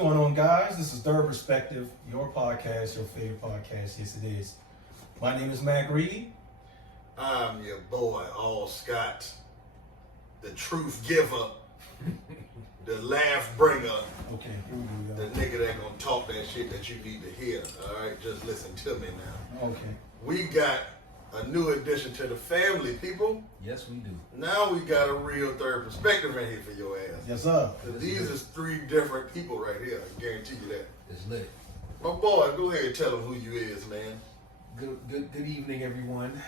going on, guys? This is Third Perspective, your podcast, your favorite podcast. Yes, it is. My name is Mac Reed. I'm your boy, All Scott, the truth giver, the laugh bringer, Okay, here we the go. nigga that gonna talk that shit that you need to hear. All right, just listen to me now. Okay. We got a new addition to the family, people. Yes, we do. Now we got a real third perspective in here for your ass. Yes, sir. These is three different people right here. I guarantee you that. It's lit. My boy, go ahead and tell them who you is, man. Good evening, everyone.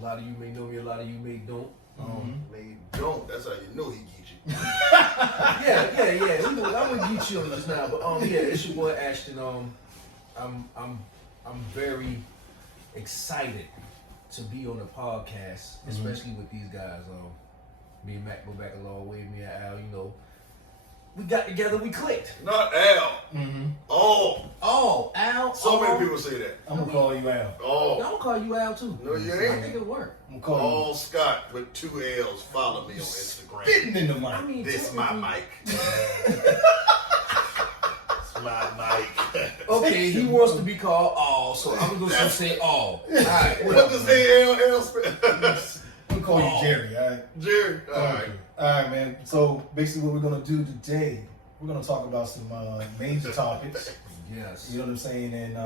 A lot of you may know me, a lot of you may don't. They don't. That's how you know he get you. Yeah. I'm gonna get you on this now, but yeah, it's your boy Ashton. I'm very excited to be on the podcast, especially with these guys. Me and Mac go back a long way. Me and Al, we got together, we clicked. Not Al. Oh. Oh, Al. So many people say that. I'm going to call you Al. Oh. I'm gonna call you Al too. No, you I ain't. think it'll work. I'm going to call All Scott with 2 L's. Follow me on Instagram. you. Spitting in the mic. I mean, This my mic. It's my mic. Okay, he wants to be called All, so I'm gonna go say All. Alright, What does ALL spell? I'm going to call you Jerry, all right? Jerry. All right. Okay. All right, man. So basically what we're going to do today, we're going to talk about some major topics. Yes. You know what I'm saying? And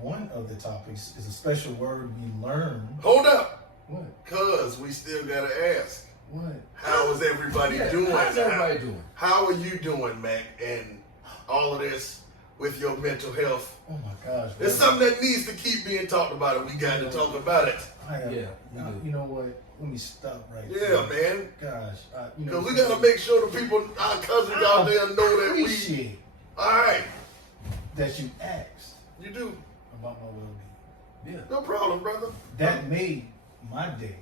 one of the topics is a special word we learned. Hold up. What? Cuz we still got to ask. What? How is everybody doing? How's everybody doing? How are you doing, Mac? And all of this with your mental health. Oh my gosh. It's bro. something that needs to keep being talked about, and we got to talk about it. I have, Yeah, we do. you know what? Let me stop right Yeah, there. man. Gosh. You know, Because we got to make sure the people, our cousins out there know that we. appreciate All right. that you asked You do. about my well-being. Yeah. No problem, brother. That made my day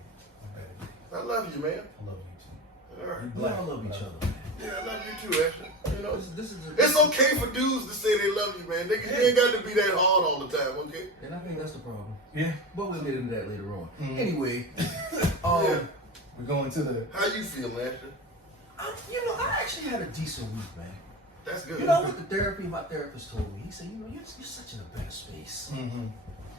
a better day. I love you, man. I love you too. All right. We all love each other. Yeah, I love you too, Ashton. You know, This is it's okay for dudes to say they love you, man. Niggas, you ain't got to be that hard all the time, okay? And I think that's the problem. Yeah. But we'll get into that later on. Mhm. Anyway, Yeah. We're going to the. How you feel, Ashton? I actually had a decent week, man. That's good. You know what the therapy my therapist told me? He said, you're such in a better space. Mm-hmm.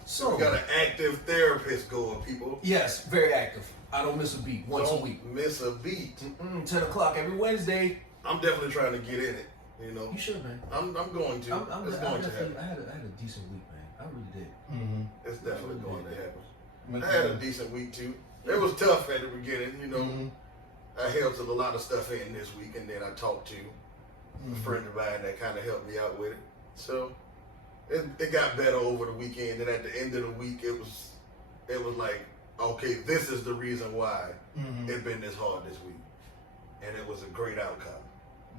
So We got an active therapist going, people. yes, very active. I don't miss a beat once a week. Don't miss a beat. 10 o'clock every Wednesday. I'm definitely trying to get in it, you know. You should, man. I'm going to. It's going to happen. I had a decent week, man. I really did. Mm-hmm. It's definitely going to happen. Went I to had a the- decent week, too. It was tough at the beginning, you know. Mhm. I held a lot of stuff in this week, and then I talked to a friend of mine that kind of helped me out with it. So it got better over the weekend, and at the end of the week, it was like, okay, this is the reason why Mhm. it's been this hard this week, and it was a great outcome.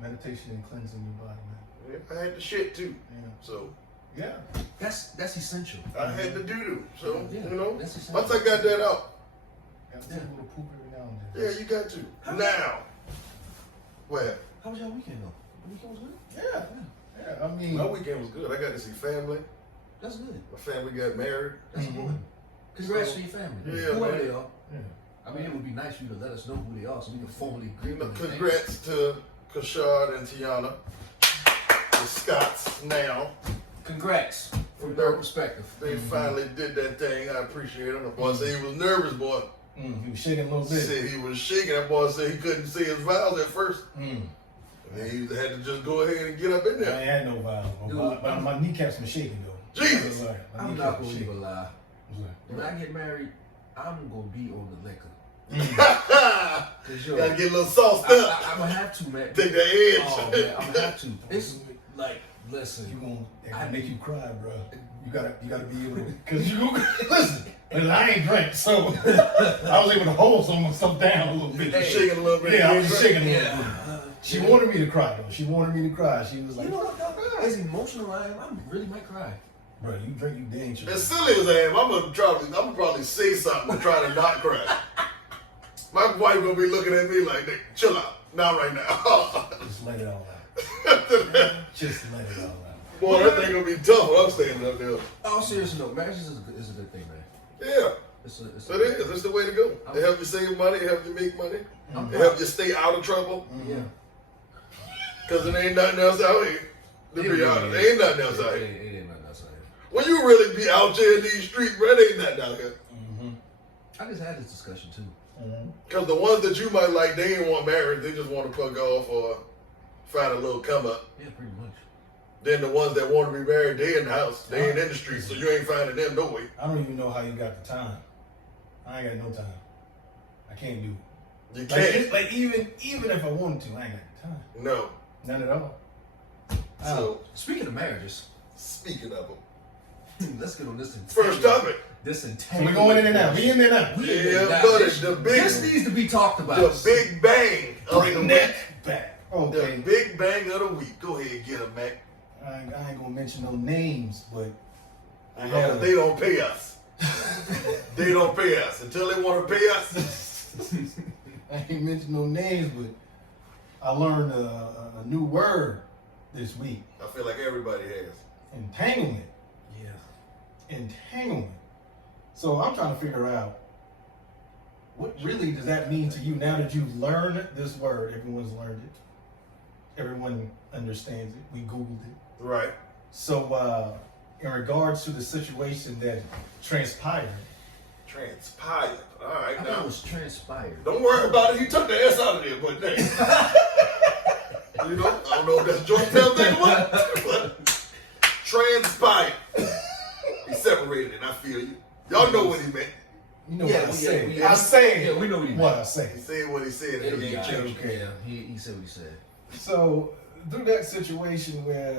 Meditation and cleansing your body, man. Yeah, I had the shit too, Yeah. so Yeah. That's essential. I had the doo-doo. So Yeah, you know, that's essential. once I got that out, Got to take a little poop every now and then. yeah, you got to. Now, well, How was your weekend though? The weekend was good? Yeah. Yeah. I mean. my weekend was good. I got to see family. That's good. My family got married. That's Mhm. important. Congrats to your family. Yeah, Whoever man. they are. Yeah. I mean, it would be nice for you to let us know who they are so we can formally You greet know, them. and thank congrats to Kashard and Tiana, the Scots. Now Congrats from their perspective. they finally did that thing. I appreciate it. The boy said he was nervous, boy. He was shaking a little He bit. said he was shaking. That boy said he couldn't say his vowels at first. Mm. And then he had to just go ahead and get up in I there. ain't had no violence. Dude, My kneecaps been shaking though. Jesus. My I'm kneecaps not been gonna even lie. shaking. When I get married, I'm gonna be on the liquor. Gotta Cause yo, get a little sauced I'm up. gonna have to, man. Take the edge. Oh man, I'm gonna have to. It's like, You listen. gonna make you cry, bro. You gotta be able to, cause you listen. Well, I ain't drink, so I was able to hold some down a little bit. Get you shaking a little bit. Yeah, I was shaking a little Yeah. bit. She wanted me to cry though. She wanted me to cry. She was like, You know what though? As emotional I am, I really might cry. bro, you drink, you dangerous. As silly as I am, I'm gonna probably say something to try to not cry. My wife gonna be looking at me like, "Nick, chill out, not right now." Just let it all out. Just let it all out. Boy, that thing gonna be tough when I'm standing up there. Oh, seriously, no, marriage is a good thing, man. Yeah, It's it is. It's the way to go. It helps you save money. It helps you make money. I'm It helps you stay out of trouble. Yeah. Cause it ain't nothing else out here. To be honest, there ain't nothing else out here. It ain't nothing else out here. When you really be out there in these streets, bro, there ain't nothing out here. I just had this discussion too. Because the ones that you might like, they ain't want marriage. They just want to fuck off or find a little come up. Yeah, pretty much. Then the ones that want to be married, they in the house. They ain't in the streets, so you ain't finding them no way. I don't even know how you got the time. I ain't got no time. I can't do it. You can't. Like even if I wanted to, I ain't got the time. No. None at all. So, Speaking of marriages, speaking of them. let's get on this. First topic. This So entanglement. we're going in there now. We in there now. Yeah, buddy, This needs to be talked about. the big bang of the Neck week. back. The Okay. big bang of the week. Go ahead, get him, Mac. I ain't gonna mention no names, but I Yeah, had they don't pay us. They don't pay us. Until they want to pay us. I ain't mention no names, but I learned a new word this week. I feel like everybody has. Entanglement. Yeah. Entanglement. So I'm trying to figure out what really does that mean to you now that you've learned this word. Everyone's learned it. Everyone understands it. We Googled it. Right. So in regards to the situation that transpired, Transpired. All right, I thought now. it was transpired. Don't worry about it. He took the S out of there, but dang. You know, I don't know if that's George Pell thing or what. But transpired. He separated it. I feel you. Y'all know what he meant. you know Yeah, what I we- say. yeah, I say yeah, we know what he what meant. I say. He said what he said, It'll and he be ain't all right. changed. Okay. Yeah, he said what he said. So through that situation where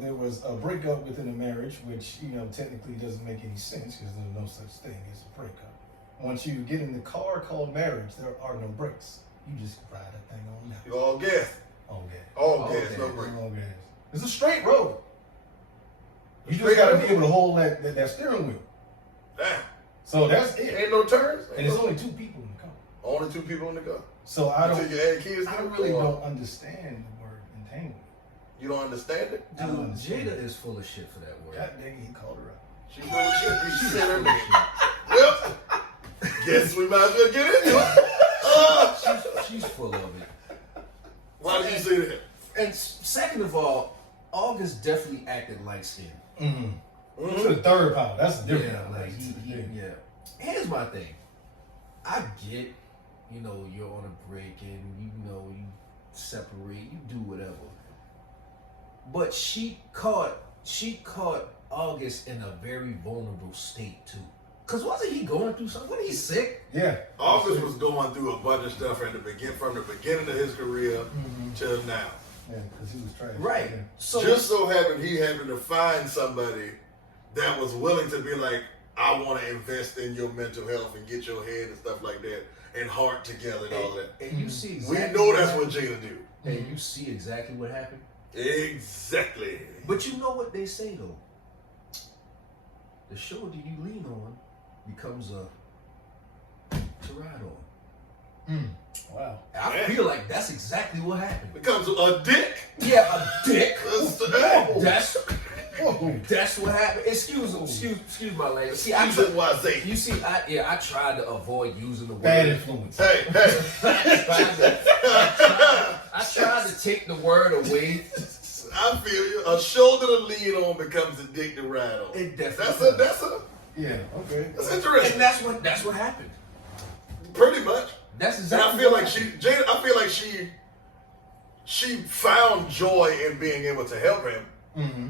there was a breakup within a marriage, which technically doesn't make any sense because there's no such thing as a breakup. Once you get in the car called marriage, there are no brakes. You just ride that thing on down. You all gas. On gas. All gas, no gas. break. On gas. It's a straight road. You just Straight got to road? be able to hold that steering wheel. Damn. So that's it. Ain't no turns. And there's only two people in the car. Only two people in the car. So I Until you add kids to I it, really or don't understand the word entanglement. You don't understand it? I don't Dude, understand. Jada is full of shit for that word. God dang it, he called her out. She full of shit. She said her Full of name. shit. Well, guess we might as well get into it. She's full of it. Why did you say that? And second of all, August definitely acted light skinned. Mm-hmm. To the third power. That's the difference. Yeah, like yeah. Here's my thing. I get, you're on a break and you separate, you do whatever. But she caught August in a very vulnerable state too. Cause wasn't he going through something? Wasn't he sick? Yeah. August was going through a bunch of stuff from the beginning of his career till now. Yeah, because he was trash. Right. Yeah. So Just so happened he happened to find somebody that was willing to be like, I want to invest in your mental health and get your head and stuff like that and heart together and all that. and you see We exactly know that's what happened. Jada do. And you see exactly what happened. Exactly. But you know what they say though. The shoulder you lean on becomes to ride on. Wow. I feel like that's exactly what happened. Becomes a dick. Yeah, a dick. Hey. That's what happened. Excuse my language. See, I Excuse why I say. you see, I tried to avoid using the word. Bad influence. Hey. I tried to take the word away. I feel you. A shoulder to lean on becomes a dick to ride on. It definitely That's Yeah, okay. interesting. And that's what happened. Pretty much. That's And exactly. I feel what like happened. Jada, I feel like she found joy in being able to help him, Mm-hmm.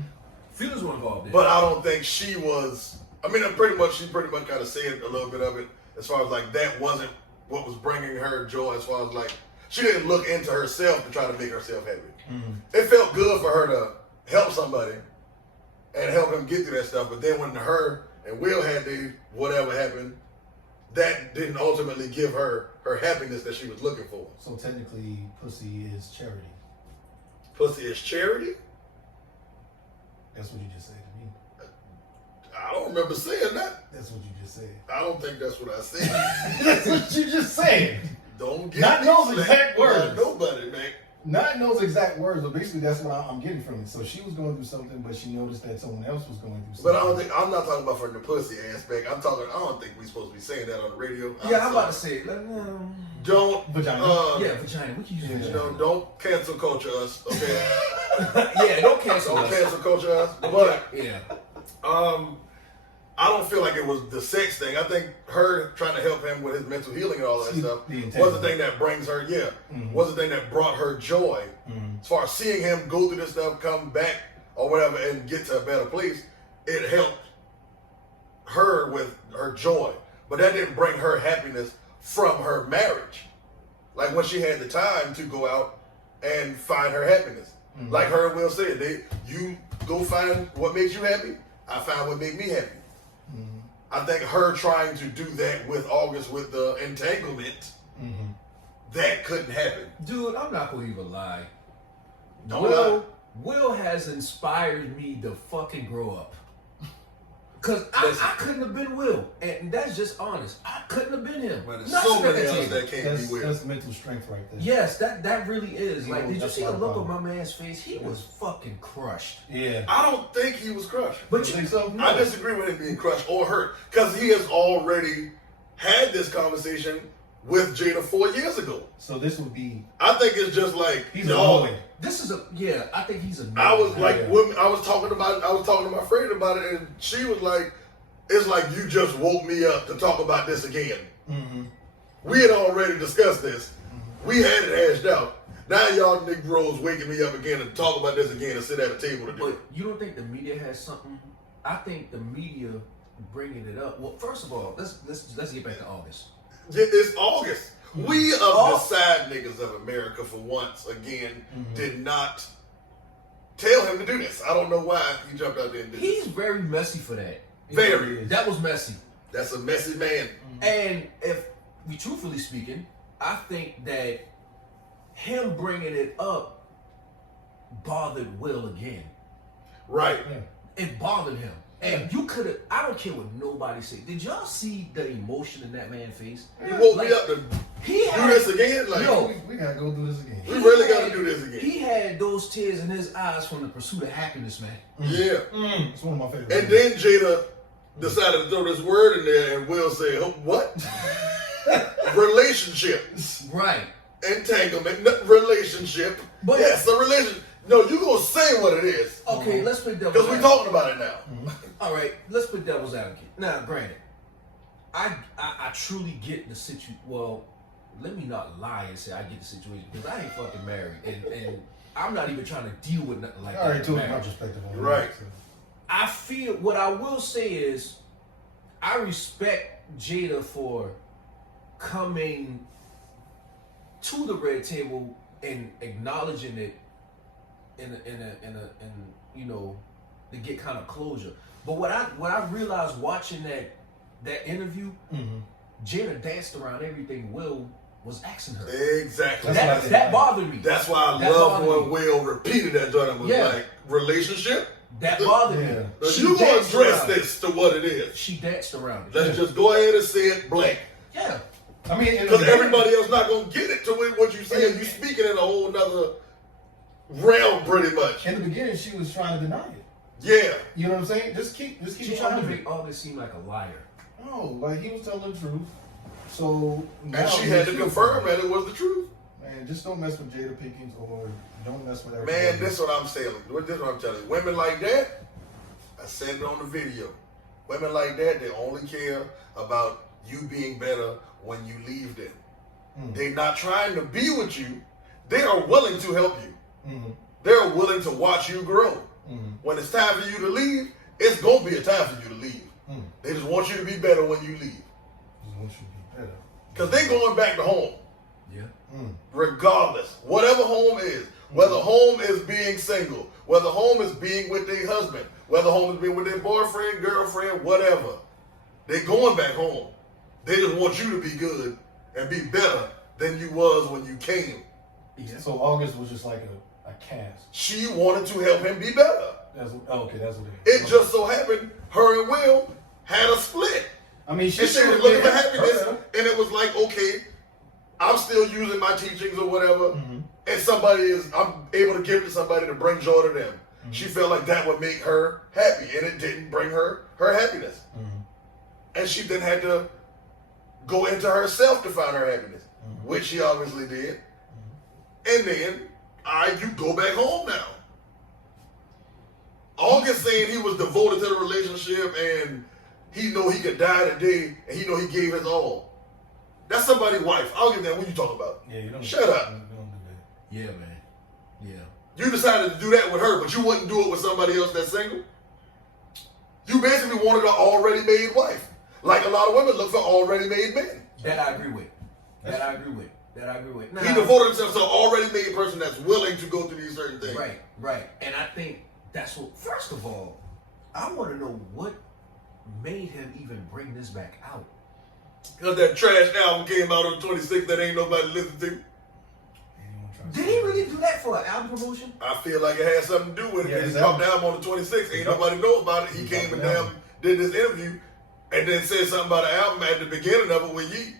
Feelings were involved. but I don't think she was. I mean, she pretty much kind of said a little bit of it as far as like that wasn't what was bringing her joy. As far as like she didn't look into herself to try to make herself happy. Mm-hmm. It felt good for her to help somebody and help him get through that stuff. But then when her and Will had to whatever happened, that didn't ultimately give her happiness that she was looking for. So technically, pussy is charity. Pussy is charity? That's what you just said to me. I don't remember saying that. That's what you just said. I don't think that's what I said. That's what you just said. Don't get Not me those slapped exact by words. nobody, man. not in those exact words, but basically that's what I'm getting from it. So she was going through something, but she noticed that someone else was going through something. But I'm not talking about from the pussy aspect. I don't think we're supposed to be saying that on the radio. Yeah, I'm about to say it. Don't vagina. Yeah, vagina. We can use vagina. You know, don't cancel culture us, okay? Yeah, don't cancel us. Don't cancel culture us. But yeah. I don't feel like it was the sex thing. I think her trying to help him with his mental healing and all that stuff was the thing that brings her, was the thing that brought her joy. As far as seeing him go through this stuff, come back or whatever, and get to a better place, it helped her with her joy. But that didn't bring her happiness from her marriage. Like when she had the time to go out and find her happiness. Like her and Will said, you go find what makes you happy, I find what makes me happy. I think her trying to do that with August with the entanglement, that couldn't happen. Dude, I'm not gonna even lie. Don't lie. Will has inspired me to fucking grow up. Cause I couldn't have been Will, and that's just honest. I couldn't have been him. But there's so many others that can't be Will. That's mental strength right there. Yes, that really is. Like, did you see the look on on my man's face? He was fucking crushed. Yeah. I don't think he was crushed. But you think so? No. I disagree with him being crushed or hurt because he has already had this conversation with Jada 4 years ago. So this would be. I think it's just like He's annoyed. This is I think he's a. I was like, when I was talking to my friend about it, and she was like, "It's like you just woke me up to talk about this again. We had already discussed this. We had it hashed out. Now y'all Negroes waking me up again to talk about this again and sit at a table to do But it." you don't think the media has something? I think the media bringing it up. Well, first of all, let's get back to August. It's August. We of the side niggas of America, for once again, did not tell him to do this. I don't know why he jumped out there and did this. He's very messy for that. Very. That was messy. That's a messy man. And if we truthfully speaking, I think that him bringing it up bothered Will again. Right. Yeah. It bothered him. And you could have, I don't care what nobody said. Did y'all see the emotion in that man's face? He woke me up to do this again? Like, we gotta go do this again. We really gotta do this again. He had those tears in his eyes from the pursuit of happiness, man. Yeah. It's one of my favorites. And then Jada decided to throw this word in there, and Will said, "What? Relationship. Right. Entanglement. Relationship. But yes, a relationship. No, you gonna say what it is. Okay, let's play devil's Because we're advocate. talking about it now. All right, let's play devil's advocate. Now, granted, I truly get the situation. Well, let me not lie and say I get the situation because I ain't fucking married, and I'm not even trying to deal with nothing like I already that. told you my perspective on it. Right. So. I feel what I will say is I respect Jada for coming to the red table and acknowledging it in you know, to get kind of closure. But what I realized watching that interview, Jada danced around everything Will was asking her. Exactly. That bothered me. That's why I love when Will repeated that joint and was like, relationship? That bothered me. You gonna address this to what it is. She danced around it. Let's just go ahead and say it blank. Yeah. I mean, because everybody else not gonna get it to what you saying. You speaking in a whole nother realm, pretty much. In the beginning, she was trying to deny it. Yeah. You know what I'm saying? Just keep She trying tried to make August seem like a liar. No, like he was telling the truth. So and she had to confirm that it was the truth. Man, just don't mess with Jada Pinkins or don't mess with everybody. Man, this is what I'm saying. This is what I'm telling you. Women like that, I said it on the video. Women like that, they only care about you being better when you leave them. They're not trying to be with you. They are willing to help you. They're willing to watch you grow. When it's time for you to leave, it's going to be a time for you to leave. They just want you to be better when you leave. Just want you to be better. Because they're going back to home. Yeah. Regardless. Whatever home is. Whether home is being single. Whether home is being with their husband. Whether home is being with their boyfriend, girlfriend, whatever. They're going back home. They just want you to be good and be better than you was when you came. Yeah. So August was just like a cast. She wanted to help him be better. That's what it is. It just so happened her and Will had a split. I mean, she was looking for happiness, and it was like, okay, I'm still using my teachings or whatever, and I'm able to give it to somebody to bring joy to them. She felt like that would make her happy, and it didn't bring her happiness. And she then had to go into herself to find her happiness, which she obviously did. And then, you go back home now. August saying he was devoted to the relationship and he know he could die today and he know he gave his all. That's somebody's wife. I'll give that. What you talking about? Yeah, you don't. Shut up. You don't do that. Yeah, man. Yeah. You decided to do that with her, but you wouldn't do it with somebody else that's single. You basically wanted an already made wife. Like a lot of women look for already made men. That I agree with. Now, He devoted himself to an already made person that's willing to go through these certain things. Right. And I think that's what, first of all, I want to know what made him even bring this back out. Because that trash album came out on the 26th that ain't nobody listened to. Did he really do that for an album promotion? I feel like it had something to do with it. Yeah, He dropped the album on the 26th. Ain't nobody know about it. He came and did this interview and then said something about the album at the beginning of it with Yeet.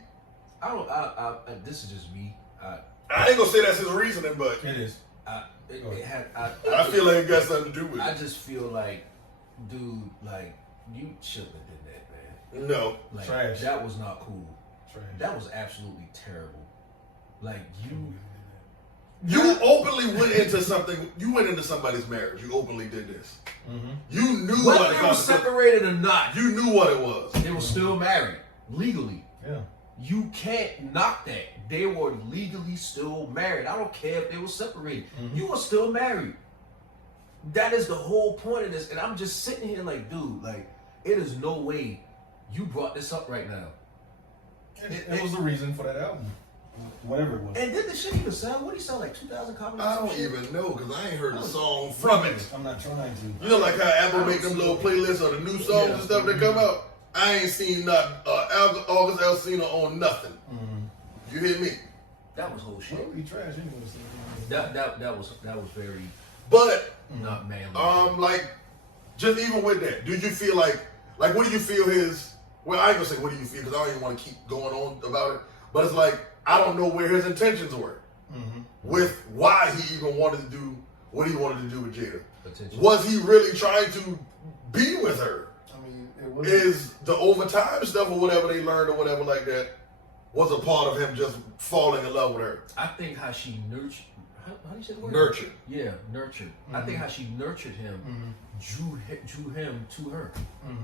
This is just me. I ain't gonna say that's his reasoning, but It is. I feel like it got something to do with it. I just feel like, dude, like, you shouldn't have did that, man. No. Like, Trash. that was not cool. Trash. That was absolutely terrible. Like, You openly went into something. You went into somebody's marriage. You openly did this. You knew what whether they were separated or not, You knew what it was. they were still married legally. Yeah. You can't knock that. They were legally still married. I don't care if they were separated. You were still married. That is the whole point of this. And I'm just sitting here like, dude, like, it is no way you brought this up right now. It was the reason for that album. Whatever it was. And did the shit even sell? What did he sell, like 2,000 copies? I don't even know because I ain't heard the song from it. I'm not trying to. You know, like how Apple make them little playlists of the new songs and stuff that come out. I ain't seen nothing. August Alsina on nothing. You hear me? That was whole shit. Well, he trash anyway. That was very But not manly. like, just even with that, do you feel like what do you feel his? Well, I ain't gonna say what do you feel because I don't even want to keep going on about it. But it's like I don't know where his intentions were with why he even wanted to do what he wanted to do with Jada. Was he really trying to be with her? I mean, it was. Is the overtime stuff or whatever they learned or whatever like that was a part of him just falling in love with her? I think how she nurtured. How do you say the word? Nurtured. Yeah, nurtured. I think how she nurtured him drew him to her.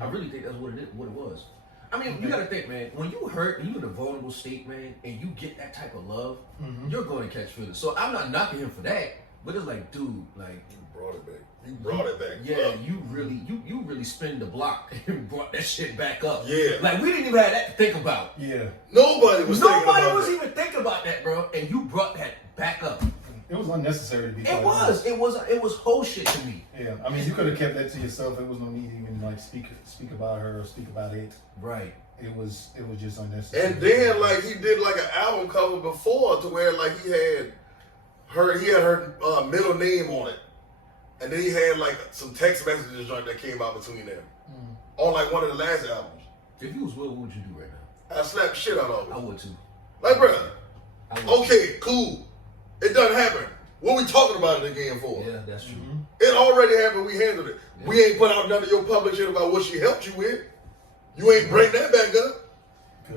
I really think that's what it was. I mean, you gotta think, man. When you hurt and you in a vulnerable state, man, and you get that type of love, you're going to catch feelings. So I'm not knocking him for that, but it's like, dude, like You brought it back. You brought it back. Yeah, you really spin the block and brought that shit back up. Yeah. Like we didn't even have that to think about. Yeah. Nobody was even thinking about that, bro. And you brought that back up. It was unnecessary to be. It was whole shit to me. Yeah, I mean, you could have kept that to yourself. There was no need to even like speak about her or speak about it. Right. It was just unnecessary. And then like he did like an album cover before to where like he had her middle name on it, and then he had like some text messages that came out between them on like one of the last albums. If you was Will, what would you do right now? I slapped the shit out of him. I would too. Like, brother, okay, cool. It doesn't happen. What we talking about it again for? Yeah, that's true. It already happened. We handled it. Yeah. We ain't put out none of your public shit about what she helped you with. You ain't bring that back up.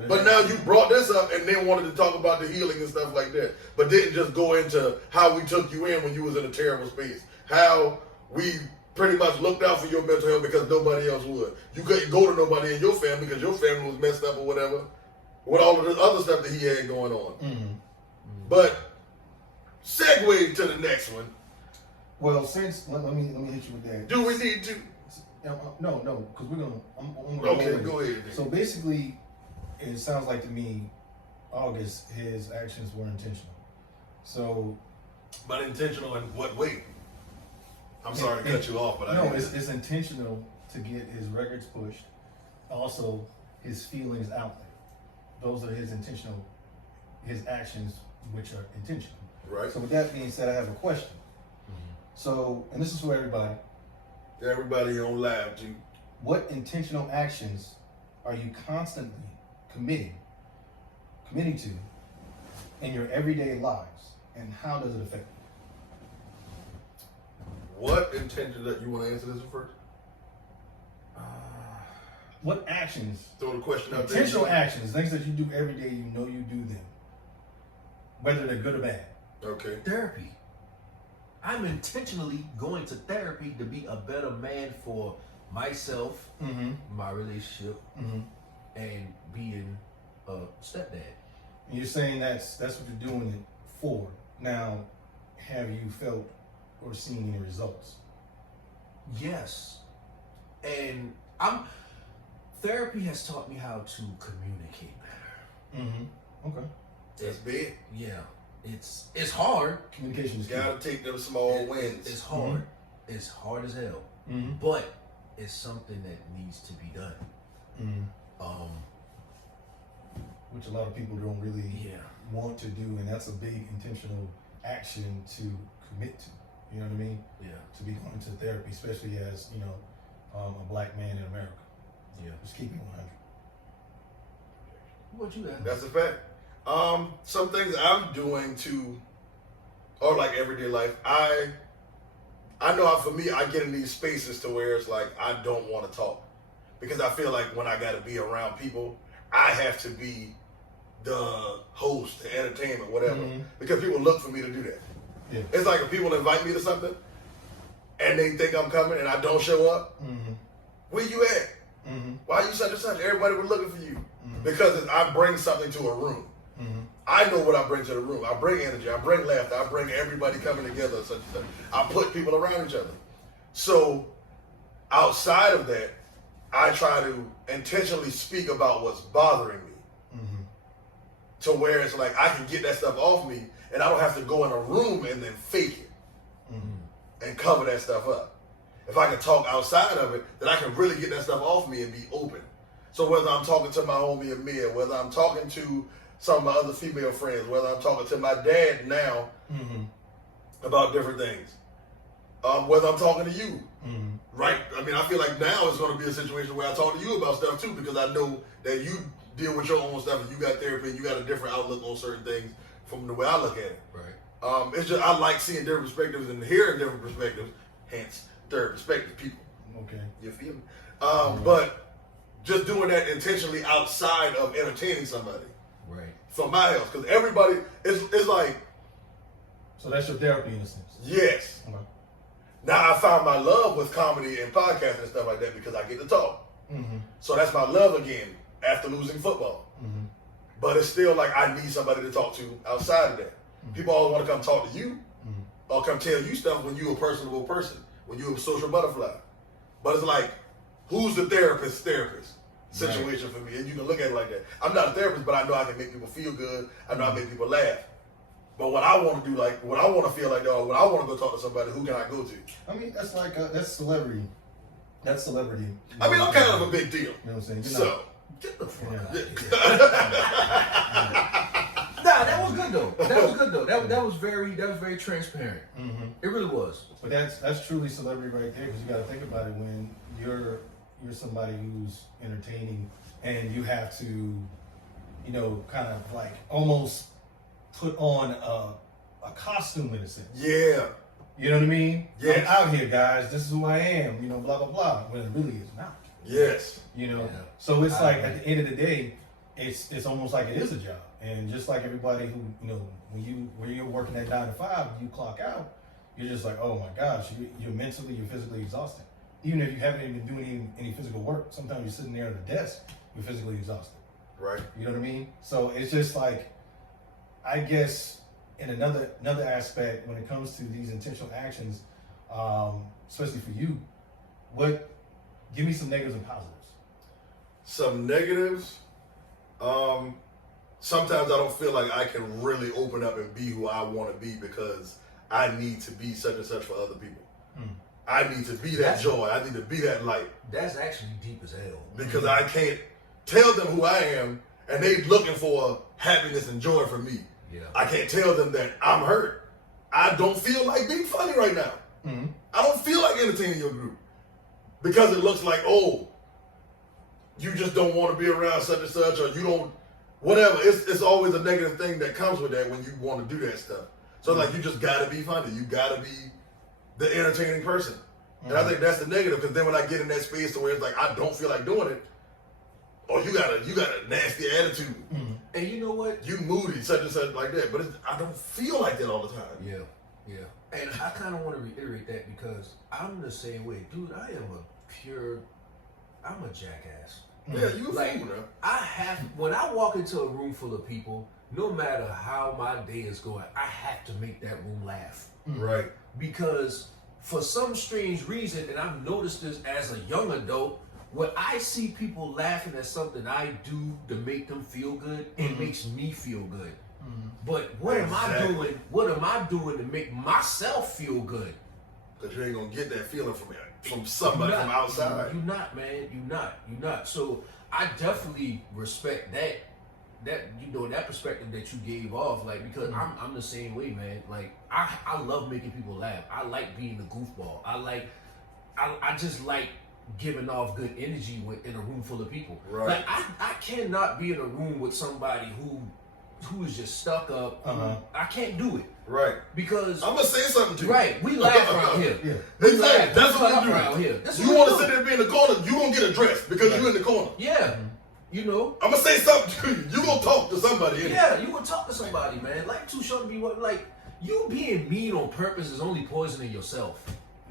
But now you brought this up and then wanted to talk about the healing and stuff like that. But didn't just go into how we took you in when you was in a terrible space. How we pretty much looked out for your mental health because nobody else would. You couldn't go to nobody in your family because your family was messed up or whatever. With all of the other stuff that he had going on. But segue to the next one. Well, since let me hit you with that. Do we need to? No, because we're gonna. I'm gonna Okay, go ahead. So basically, it sounds like to me, August, his actions were intentional. So. But intentional in what way? I'm sorry to cut you off, but it's intentional to get his records pushed. Also, his feelings out there. Those are his actions, which are intentional. Right. So with that being said, I have a question. So, and this is for everybody. Everybody on live too. What intentional actions are you constantly committing to in your everyday lives, and how does it affect you? What intention that you want to answer this one first? What actions, Throw the question out there. intentional actions, things that you do every day, you know you do them, whether they're good or bad. Okay. Therapy. I'm intentionally going to therapy to be a better man for myself, Mm-hmm. my relationship, Mm-hmm. and being a stepdad. And you're saying that's what you're doing it for. Now, have you felt or seen any results? Yes. And therapy has taught me how to communicate better. Mm-hmm. Okay. That's big. Yeah. It's hard. Communication is key. Gotta take them small wins. It's hard. It's hard as hell. Mm-hmm. But it's something that needs to be done. Mm-hmm. Which a lot of people don't really want to do, and that's a big intentional action to commit to. You know what I mean? Yeah. To be going to therapy, especially as a black man in America. Yeah. Just keep it 100. What you at? That's a fact. Some things I'm doing or like everyday life, I know for me, I get in these spaces to where it's like I don't want to talk because I feel like when I got to be around people, I have to be the host, the entertainment, whatever, because people look for me to do that. Yeah. It's like if people invite me to something and they think I'm coming and I don't show up, where you at? Why are you such and such? Everybody was looking for you because I bring something to a room. I know what I bring to the room. I bring energy. I bring laughter. I bring everybody coming together. Such and such. I put people around each other. So outside of that, I try to intentionally speak about what's bothering me, to where it's like I can get that stuff off me, and I don't have to go in a room and then fake it and cover that stuff up. If I can talk outside of it, then I can really get that stuff off me and be open. So whether I'm talking to my homie Amir, whether I'm talking to some of my other female friends, whether I'm talking to my dad now about different things, whether I'm talking to you, right? I mean, I feel like now it's going to be a situation where I talk to you about stuff too, because I know that you deal with your own stuff and you got therapy and you got a different outlook on certain things from the way I look at it. Right. It's just I like seeing different perspectives and hearing different perspectives, hence third perspective people. Okay. You feel me? But just doing that intentionally outside of entertaining somebody. Right. For my health, because everybody, it's like, So that's your therapy in a sense. yes. Okay. Now I found my love with comedy and podcasting and stuff like that because I get to talk. So that's my love again after losing football. But it's still like I need somebody to talk to outside of that. People always want to come talk to you or come tell you stuff when you're a personable person, when you're a social butterfly. But it's like, who's the therapist situation for me? And you can look at it like that. I'm not a therapist, but I know I can make people feel good. I know I make people laugh. But what I want to do, like, what I want to feel like, when I want to go talk to somebody, who can I go to? I mean, that's like that's celebrity. That's celebrity. I mean, I'm kind of a big deal. You know what I'm saying? So, Get the fuck Yeah. out of here. Nah, that was good though. That was good though. That was very transparent. It really was. But that's truly celebrity right there, because you got to think about it when you're somebody who's entertaining and you have to, kind of like almost put on a costume in a sense. yeah. You know what I mean? Yes. I'm out here, guys. This is who I am. Blah blah blah. When it really is not. Yes. Yeah. So it's like at the end of the day, it's almost like it is a job. And just like everybody who, when you're working at 9 to 5, you clock out, you're just like, oh my gosh, you're mentally, you're physically exhausted. Even if you haven't even been doing any physical work, sometimes you're sitting there at a desk, you're physically exhausted. Right. You know what I mean? So it's just like, I guess in another aspect, when it comes to these intentional actions, especially for you, give me some negatives and positives. Some negatives. Sometimes I don't feel like I can really open up and be who I want to be because I need to be such and such for other people. I need to be that joy. I need to be that light. That's actually deep as hell. Because I can't tell them who I am and they looking for happiness and joy from me. Yeah. I can't tell them that I'm hurt. I don't feel like being funny right now. I don't feel like entertaining your group. Because it looks like, oh, you just don't want to be around such and such, or you don't, whatever. It's always a negative thing that comes with that when you want to do that stuff. So like you just gotta be funny. You gotta be the entertaining person. And I think that's the negative, because then when I get in that space to where it's like I don't feel like doing it, oh, you got a nasty attitude. And you know what? You moody, such and such like that. But I don't feel like that all the time. Yeah. And I kind of want to reiterate that because I'm the same way. Dude, I'm a jackass. Yeah, you a like, fool, man. when I walk into a room full of people, no matter how my day is going, I have to make that room laugh. Right. Because for some strange reason, and I've noticed this as a young adult, when I see people laughing at something I do to make them feel good, it makes me feel good. But what am I doing? What am I doing to make myself feel good? Because you ain't gonna get that feeling from somebody from outside. You're not, man. You're not. So I definitely respect that perspective that you gave off, like, because I'm the same way, man. Like I love making people laugh. I like being the goofball. I just like giving off good energy in a room full of people. Right. Like I cannot be in a room with somebody who is just stuck up. I can't do it. Right. Because I'm gonna say something to you. Right. We laugh around here. Yeah. Exactly. That's what we do around here. That's you want to sit there and be in the corner, you gonna get addressed because you're in the corner. Yeah. You know. I'm gonna say something to you. You gonna talk to somebody. Yeah, you gonna talk to somebody, man. Like too short to be what, like, you being mean on purpose is only poisoning yourself.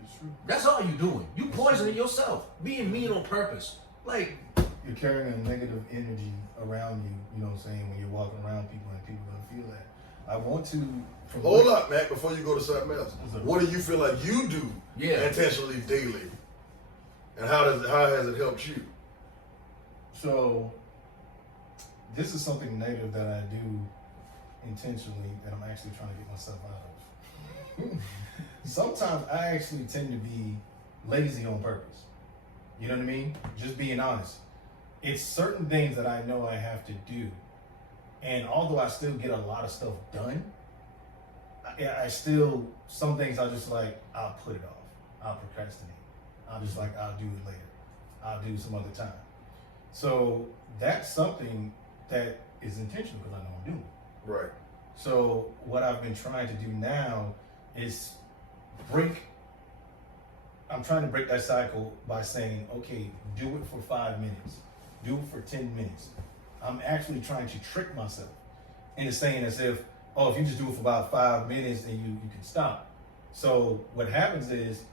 It's true. That's all you doing. You poisoning yourself. Being mean on purpose. Like, you're carrying a negative energy around you, you know what I'm saying, when you're walking around people and people don't feel that. I want to hold up, Matt, before you go to something else. What do you feel like you do intentionally daily? And how has it helped you? So this is something negative that I do intentionally that I'm actually trying to get myself out of. Sometimes I actually tend to be lazy on purpose. You know what I mean? Just being honest. It's certain things that I know I have to do. And although I still get a lot of stuff done, I still, some things I just like, I'll put it off. I'll procrastinate. I'll do it later. I'll do some other time. So that's something that is intentional because I know I'm doing it. Right. So what I've been trying to do now is I'm trying to break that cycle by saying, okay, do it for 5 minutes. Do it for 10 minutes. I'm actually trying to trick myself into saying as if you just do it for about 5 minutes, then you can stop. So what happens is,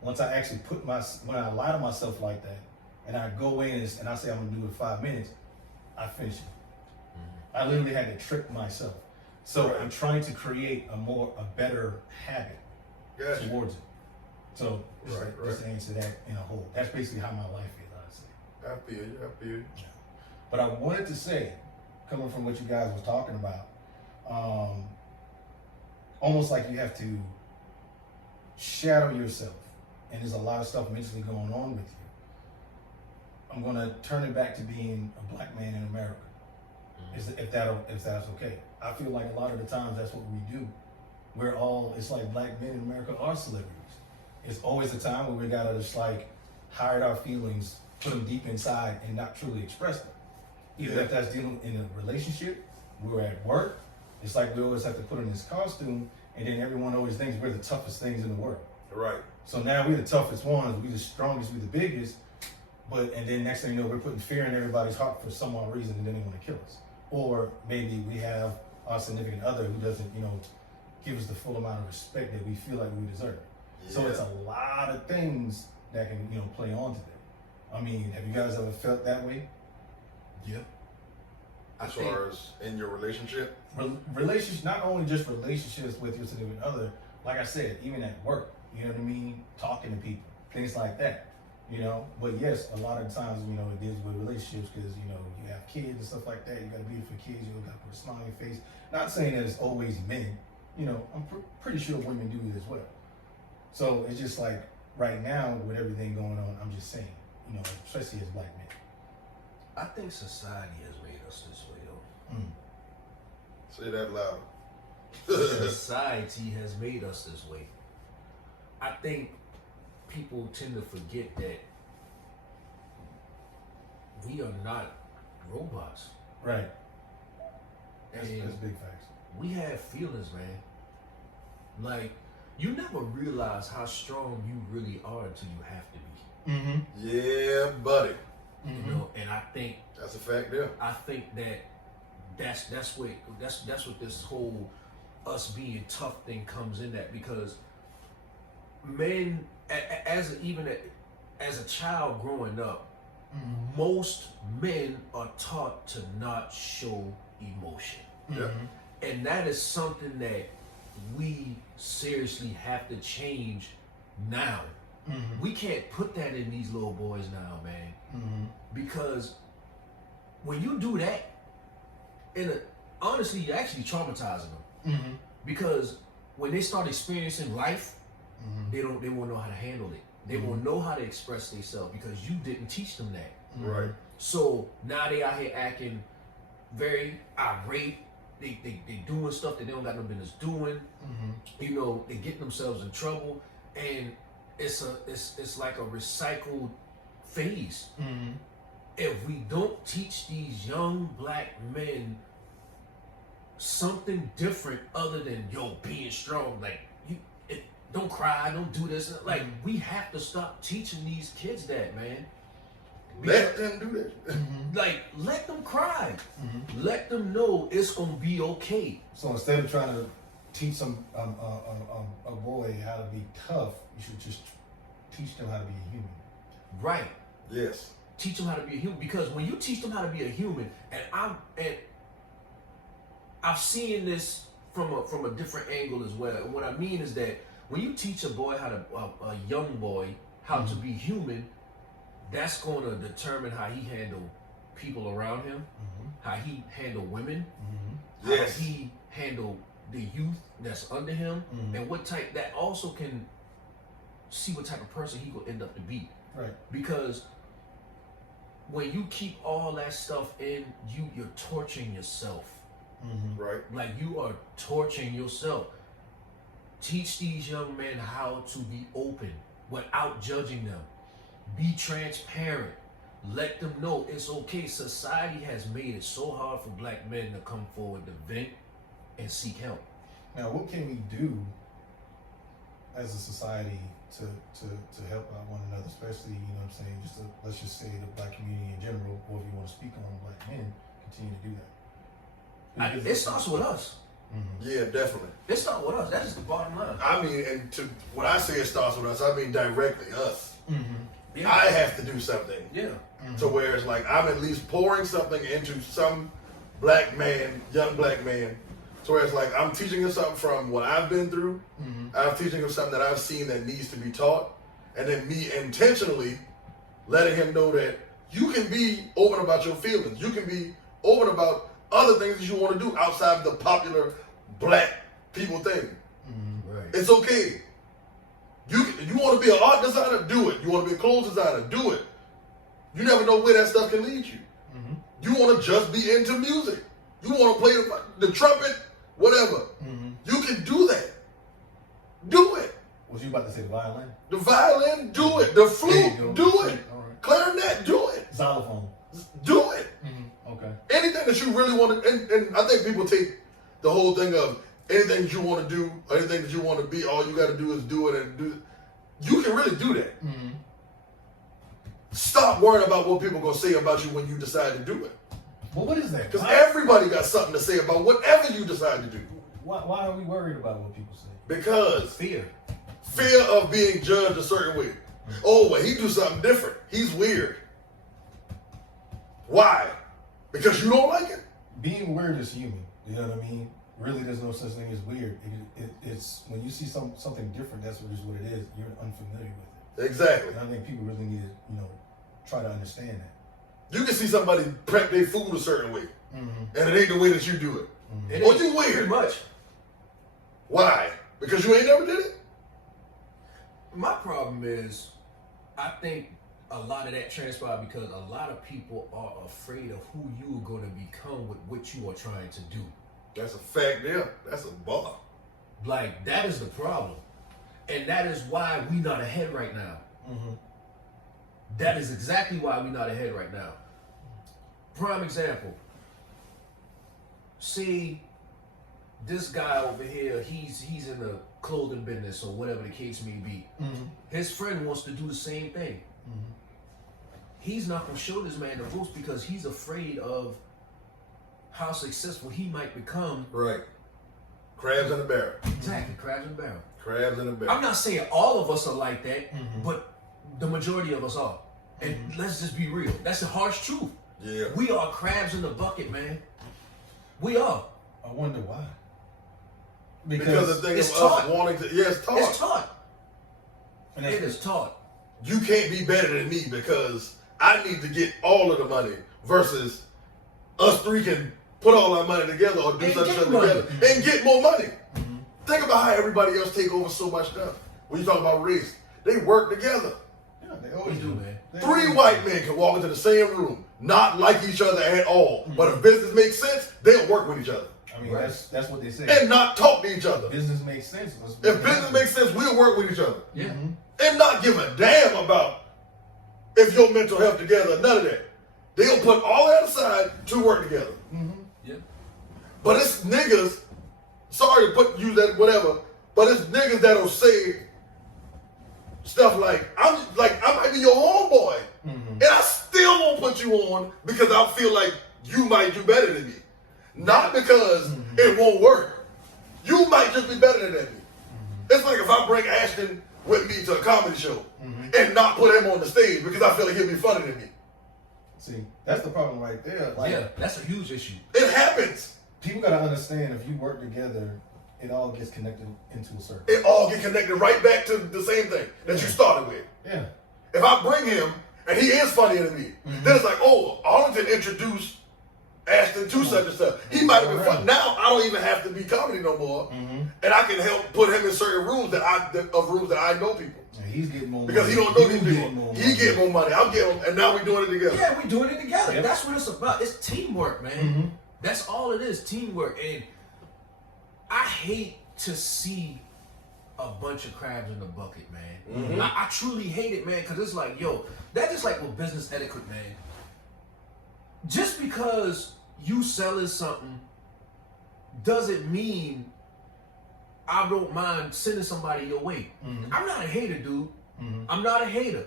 once I actually when I lie to myself like that, and I go in and I say I'm gonna do it 5 minutes, I finish it. I literally had to trick myself. So I'm trying to create a better habit towards it. So just to answer that in a whole, that's basically how my life is, honestly. I feel you. But I wanted to say, coming from what you guys were talking about, almost like you have to shadow yourself, and there's a lot of stuff mentally going on with you. I'm gonna turn it back to being a black man in America, if that's okay. I feel like a lot of the times that's what we do. It's like black men in America are celebrities. It's always a time where we gotta just like hide our feelings, put them deep inside, and not truly express them. Either if that's dealing in a relationship, we're at work, it's like we always have to put on this costume, and then everyone always thinks we're the toughest things in the world. Right. So now we're the toughest ones, we're the strongest, we're the biggest, and then next thing you know, we're putting fear in everybody's heart for some odd reason, and then they want to kill us. Or maybe we have our significant other who doesn't, give us the full amount of respect that we feel like we deserve. Yeah. So it's a lot of things that can, play on to that. I mean, have you guys ever felt that way? Yeah. As far as in your relationship? Relationships, not only just relationships with your significant other, like I said, even at work, you know what I mean? Talking to people, things like that, But yes, a lot of times, it deals with relationships because, you have kids and stuff like that. You got to be for kids, you got to put a smile on your face. Not saying that it's always men, I'm pretty sure women do it as well. So it's just like right now with everything going on, I'm just saying, especially as black men. I think society has made us this way, though. Say that loud. Society has made us this way. I think people tend to forget that we are not robots. Right. That's big facts. We have feelings, man. Like, you never realize how strong you really are until you have to be. Mm-hmm. Yeah, buddy. You know, and I think That's a fact there. I think that's what this whole us being tough thing comes in at, because men, as a child growing up, most men are taught to not show emotion. Yeah. And that is something that we seriously have to change now. We can't put that in these little boys now, man. Because when you do that, honestly, you're actually traumatizing them. Because when they start experiencing life, they won't know how to handle it. They won't know how to express themselves because you didn't teach them that. Right. So now they out here acting very irate. They doing stuff that they don't got no business doing. You know, they getting themselves in trouble, and it's like a recycled phase. If we don't teach these young black men something different other than being strong, like don't cry, don't do this. Like, we have to stop teaching these kids that, man. Let them do that. Like, let them cry. Let them know it's gonna be okay. So instead of trying to teach some a boy how to be tough, you should just teach them how to be a human. Right. Yes. Teach them how to be a human, because when you teach them how to be a human, and I've seen this from a different angle as well. And what I mean is that when you teach a boy a young boy how to be human, that's going to determine how he handle people around him, how he handle women, how he handle the youth that's under him, and what type, that also can see what type of person he will end up to be. Right. Because when you keep all that stuff in, you're torturing yourself. Right. Like, you are torturing yourself. Teach these young men how to be open without judging them. Be transparent. Let them know it's okay. Society has made it so hard for black men to come forward to vent and seek help. Now, what can we do as a society to help out one another, especially, you know what I'm saying, let's just say the black community in general, or if you want to speak on black men, continue to do that? It starts with us. Yeah, definitely. It starts with us. That's just the bottom line. I mean, and when I say it starts with us, I mean directly us. Yeah. I have to do something. Yeah. To where it's like I'm at least pouring something into some black man, young black man, to where it's like I'm teaching him something from what I've been through. I'm teaching him something that I've seen that needs to be taught, and then me intentionally letting him know that you can be open about your feelings. You can be open about other things that you want to do outside of the popular black people thing. Right. It's okay. You want to be an art designer? Do it. You want to be a clothes designer? Do it. You never know where that stuff can lead you. You want to just be into music. You want to play the trumpet, whatever. You can do that. Do it. Was you about to say the violin? The violin, do it. The flute, do it. All right. Clarinet, do it. Xylophone. Do it. Okay. Anything that you really want to, and I think people take the whole thing of anything that you want to do, or anything that you want to be, all you got to do is do it and do it. You can really do that. Stop worrying about what people are going to say about you when you decide to do it. Well, what is that? Because everybody got something to say about whatever you decide to do. Why are we worried about what people say? Because Fear of being judged a certain way. Oh, well, he do something different. He's weird. Why? Because you don't like it? Being weird is human. You know what I mean? Really, there's no such thing as weird. It's when you see something different, that's what it is. You're unfamiliar with it. Exactly. And I think people really need to, try to understand that. You can see somebody prep their food a certain way, and it ain't the way that you do it. Or you weird. pretty much. Why? Because you ain't never did it? My problem is, I think a lot of that transpired because a lot of people are afraid of who you are going to become with what you are trying to do. That's a fact there. That's a bar. Like, that is the problem. And that is why we not ahead right now. That is exactly why we not ahead right now. Prime example. say this guy over here, he's in the clothing business or whatever the case may be. Mm-hmm. His friend wants to do the same thing. Mm-hmm. He's not gonna show this man the ropes because he's afraid of how successful he might become. Right. Crabs in a barrel. Exactly, crabs in a barrel. Crabs in a barrel. I'm not saying all of us are like that, Mm-hmm. but the majority of us are. And let's just be real. That's the harsh truth. Yeah. We are crabs in the bucket, man. We are. I wonder why. Because the thing of it's us taught. wanting to, yeah, it's taught. It's taught. And It is taught. You can't be better than me because I need to get all of the money versus us three can put all our money together or do And such get stuff money. together and get more money. Mm-hmm. Think about how everybody else take over so much stuff. When you talk about race, they work together. Yeah, they We always do, man. They Three always white do. men can walk into the same room, not like each other at all. But if business makes sense, they'll work with each other I mean, Right. that's what they say. and not talk to each other. Business makes sense. If business makes sense, we'll work with each other Yeah. Mm-hmm. and not give a damn about if your mental health together. None of that. They'll put all that aside to work together. Mm-hmm. Yeah. But it's niggas. Sorry to use that whatever. But it's niggas that'll say stuff like I might be your homeboy, and I still won't put you on because I feel like you might do better than me, not because it won't work. You might just be better than me. It's like if I bring Ashton with me to a comedy show and not put him on the stage because I feel like he'll be funnier than me. See, that's the problem right there. Like, Yeah, that's a huge issue. It happens. people gotta understand if you work together, it all gets connected into a circle. It all get connected right back to the same thing that you started with. Yeah. If I bring him and he is funnier than me, then it's like, oh, Arlington introduced Ashton to such and stuff. He might have been fun. Now I don't even have to be comedy no more, and I can help put him in certain rooms that I know people And he's getting more because money. he don't know You these getting people. more He money. get more money. I'm getting, and now we're doing it together. Yeah, we're doing it together. Yep. That's what it's about. It's teamwork, man. That's all it is, teamwork. And I hate to see a bunch of crabs in the bucket, man. I truly hate it, man, because it's like, yo, that's just like with business etiquette, man. Just because you selling something doesn't mean I don't mind sending somebody your way. I'm not a hater, dude. I'm not a hater.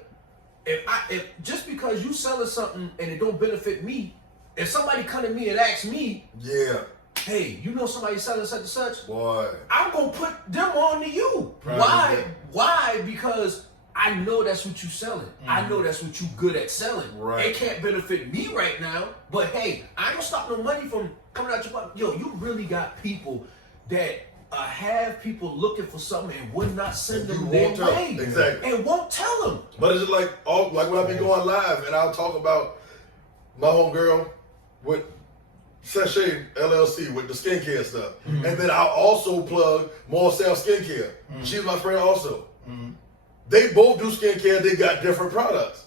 If just because you selling something and it don't benefit me, if somebody come to me and ask me, Yeah, hey, you know somebody selling such and such, boy. I'm gonna put them on to you. Right. Why? Why? Because I know that's what you selling. I know that's what you good at selling. Right. It can't benefit me right now, but hey, I ain't gonna stop no money from coming out your pocket. Yo, you really got people that have people looking for something and would not send And you them their won't tell them. way. Exactly. And won't tell them. But it's just like when I be going live and I'll talk about my homegirl with Sachet LLC with the skincare stuff. And then I'll also plug More Self Skincare. She's my friend also. They both do skincare, they got different products.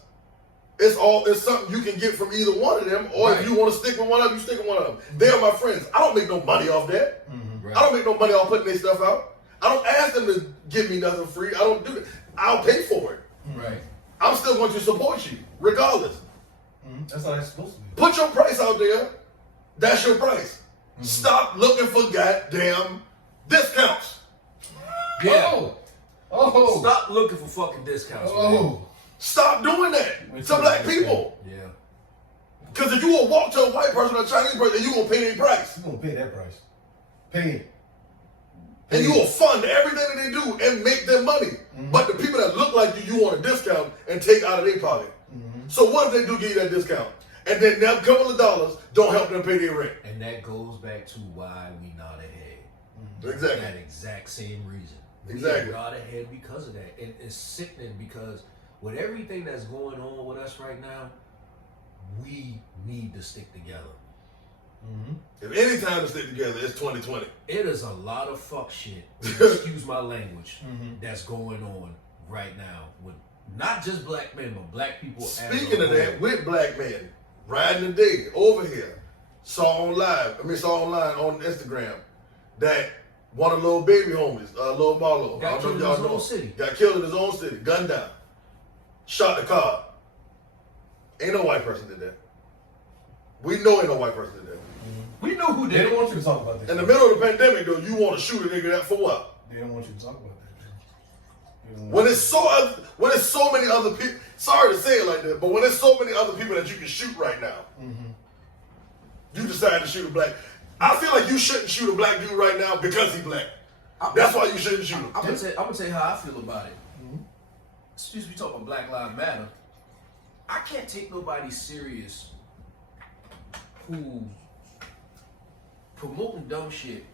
It's something you can get from either one of them, or Right. if you want to stick with one of them, you stick with one of them. They're my friends. I don't make no money off that. Right. I don't make no money off putting their stuff out. I don't ask them to give me nothing free. I don't do it. I'll pay for it. Right. I'm still going to support you, regardless. That's how it's supposed to be. Put your price out there. That's your price. Stop looking for goddamn discounts. Yeah. Oh. Stop looking for fucking discounts, man. Oh. Stop doing that to black people. Yeah. Because if you will walk to a white person or a Chinese person, you going to pay their price. You gonna pay that price. Pay it. And you will fund everything that they do and make them money. But the people that look like you want a discount and take out of their pocket. So what if they do give you that discount? And then that couple of dollars don't help them pay their rent. And that goes back to why we not ahead. Exactly. That exact same reason. Exactly. We are not ahead because of that. And it's sickening because with everything that's going on with us right now, we need to stick together. If any time to stick together, it's 2020. It is a lot of fuck shit, excuse my language, that's going on right now with not just black men, but black people. Speaking of that, with black men, riding the day over here, saw online on Instagram that one of the little baby homies, Lil Marlo, Got I don't killed know if in y'all his know, own city. got killed in his own city, gunned down, shot the car. Ain't no white person did that. We know ain't no white person did that. We know who They did don't it. want you to talk about that. In the middle of the pandemic, though, you want to shoot a nigga that for what? They don't want you to talk about that. When it's so many other people, sorry to say it like that, but when there's so many other people that you can shoot right now, you decide to shoot a black. I feel like you shouldn't shoot a black dude right now because he's black. That's why you shouldn't shoot him. I'm gonna tell you how I feel about it. Excuse me, talk about Black Lives Matter. I can't take nobody serious who promoting dumb shit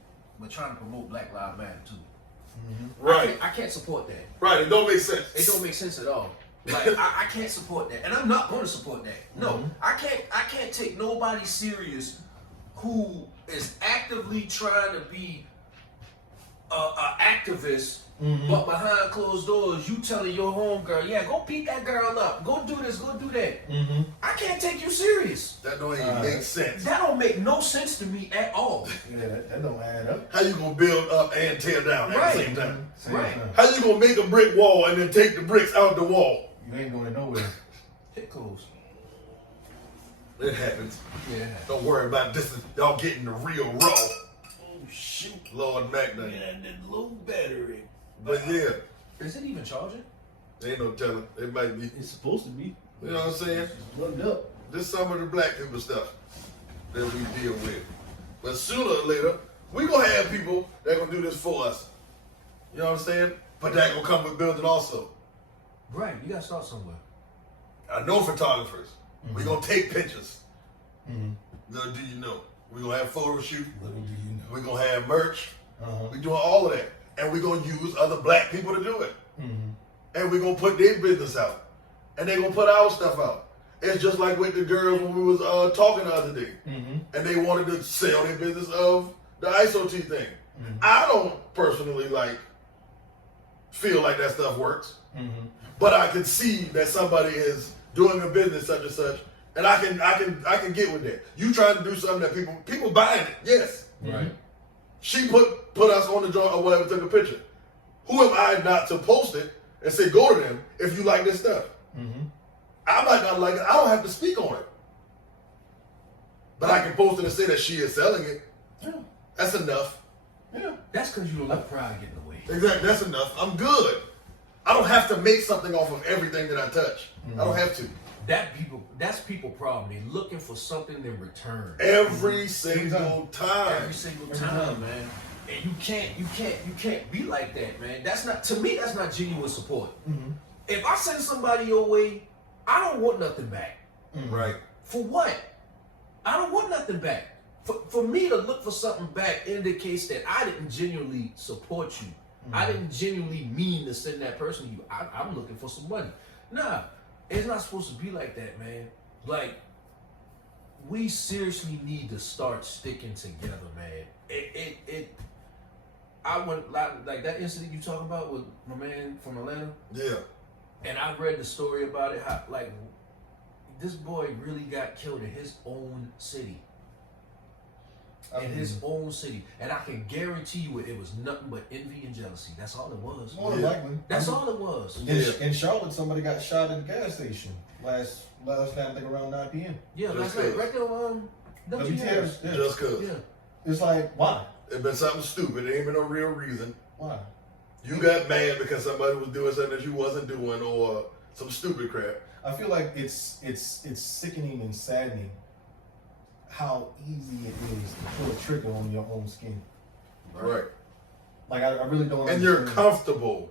but trying to promote Black Lives Matter too. Right. I can't support that. Right. It don't make sense. It don't make sense at all. Like I can't support that, and I'm not going to support that. No, I can't take nobody serious who is actively trying to be a activist, but behind closed doors, you telling your homegirl, yeah, go beat that girl up, go do this, go do that. I can't take you serious. That don't even make sense. That don't make no sense to me at all. Yeah, that don't add up. How you gonna build up and tear down at the same time? Right. How you gonna make a brick wall and then take the bricks out the wall? You ain't going nowhere. Hit close. It happens. Yeah. Don't worry about this. Y'all getting the real raw. Oh shoot. Lord Magna. And the low battery. But yeah, Is it even charging? ain't no telling. It might be. It's supposed to be. You know what I'm saying? It's plugged up. This some of the black people stuff that we deal with. But sooner or later, we gonna have people that gonna do this for us. You know what I'm saying? But that gonna come with building also. Right. You gotta start somewhere. I know photographers. We gonna take pictures. Little do you know. We gonna have photo shoot. Little do you know. We gonna have merch. We doing all of that. And we gonna use other black people to do it. And we gonna put their business out. And they gonna put our stuff out. It's just like with the girls when we was talking the other day. And they wanted to sell their business of the ISO-T thing. I don't personally feel like that stuff works. But I can see that somebody is doing a business such and such, and I can get with that. You trying to do something that people buying it, yes. Right. She put us on the joint or whatever, took a picture. Who am I not to post it and say go to them if you like this stuff? I might not like it. I don't have to speak on it, but I can post it and say that she is selling it. Yeah. That's enough. Yeah. That's because you don't let pride get in the way. Exactly. That's enough. I'm good. I don't have to make something off of everything that I touch. I don't have to. That's people problem. They're looking for something in return. Every single time. Every single time, man. And you can't be like that, man. That's not, to me, that's not genuine support. If I send somebody your way, I don't want nothing back. Right. For what? I don't want nothing back. For me to look for something back indicates that I didn't genuinely support you. I didn't genuinely mean to send that person to you. I'm looking for some money. Nah, it's not supposed to be like that, man. Like, we seriously need to start sticking together, man. I went like that incident you talking about with my man from Atlanta. Yeah. And I read the story about it. How like this boy really got killed in his own city. In his own city, and I can guarantee you it was nothing but envy and jealousy. That's all it was. More than likely. That's all it was. In Charlotte, somebody got shot at the gas station last night, I think around 9 p.m. Yeah, Just last night, cause. right there on WTF. Yeah. Just cause. Yeah. It's like, why? It's been something stupid. There ain't been no real reason. Why? You got mad because somebody was doing something that you wasn't doing or some stupid crap. I feel like it's sickening and saddening how easy it is to pull a trigger on your own skin. Right. Like, I really don't And you're understand. comfortable.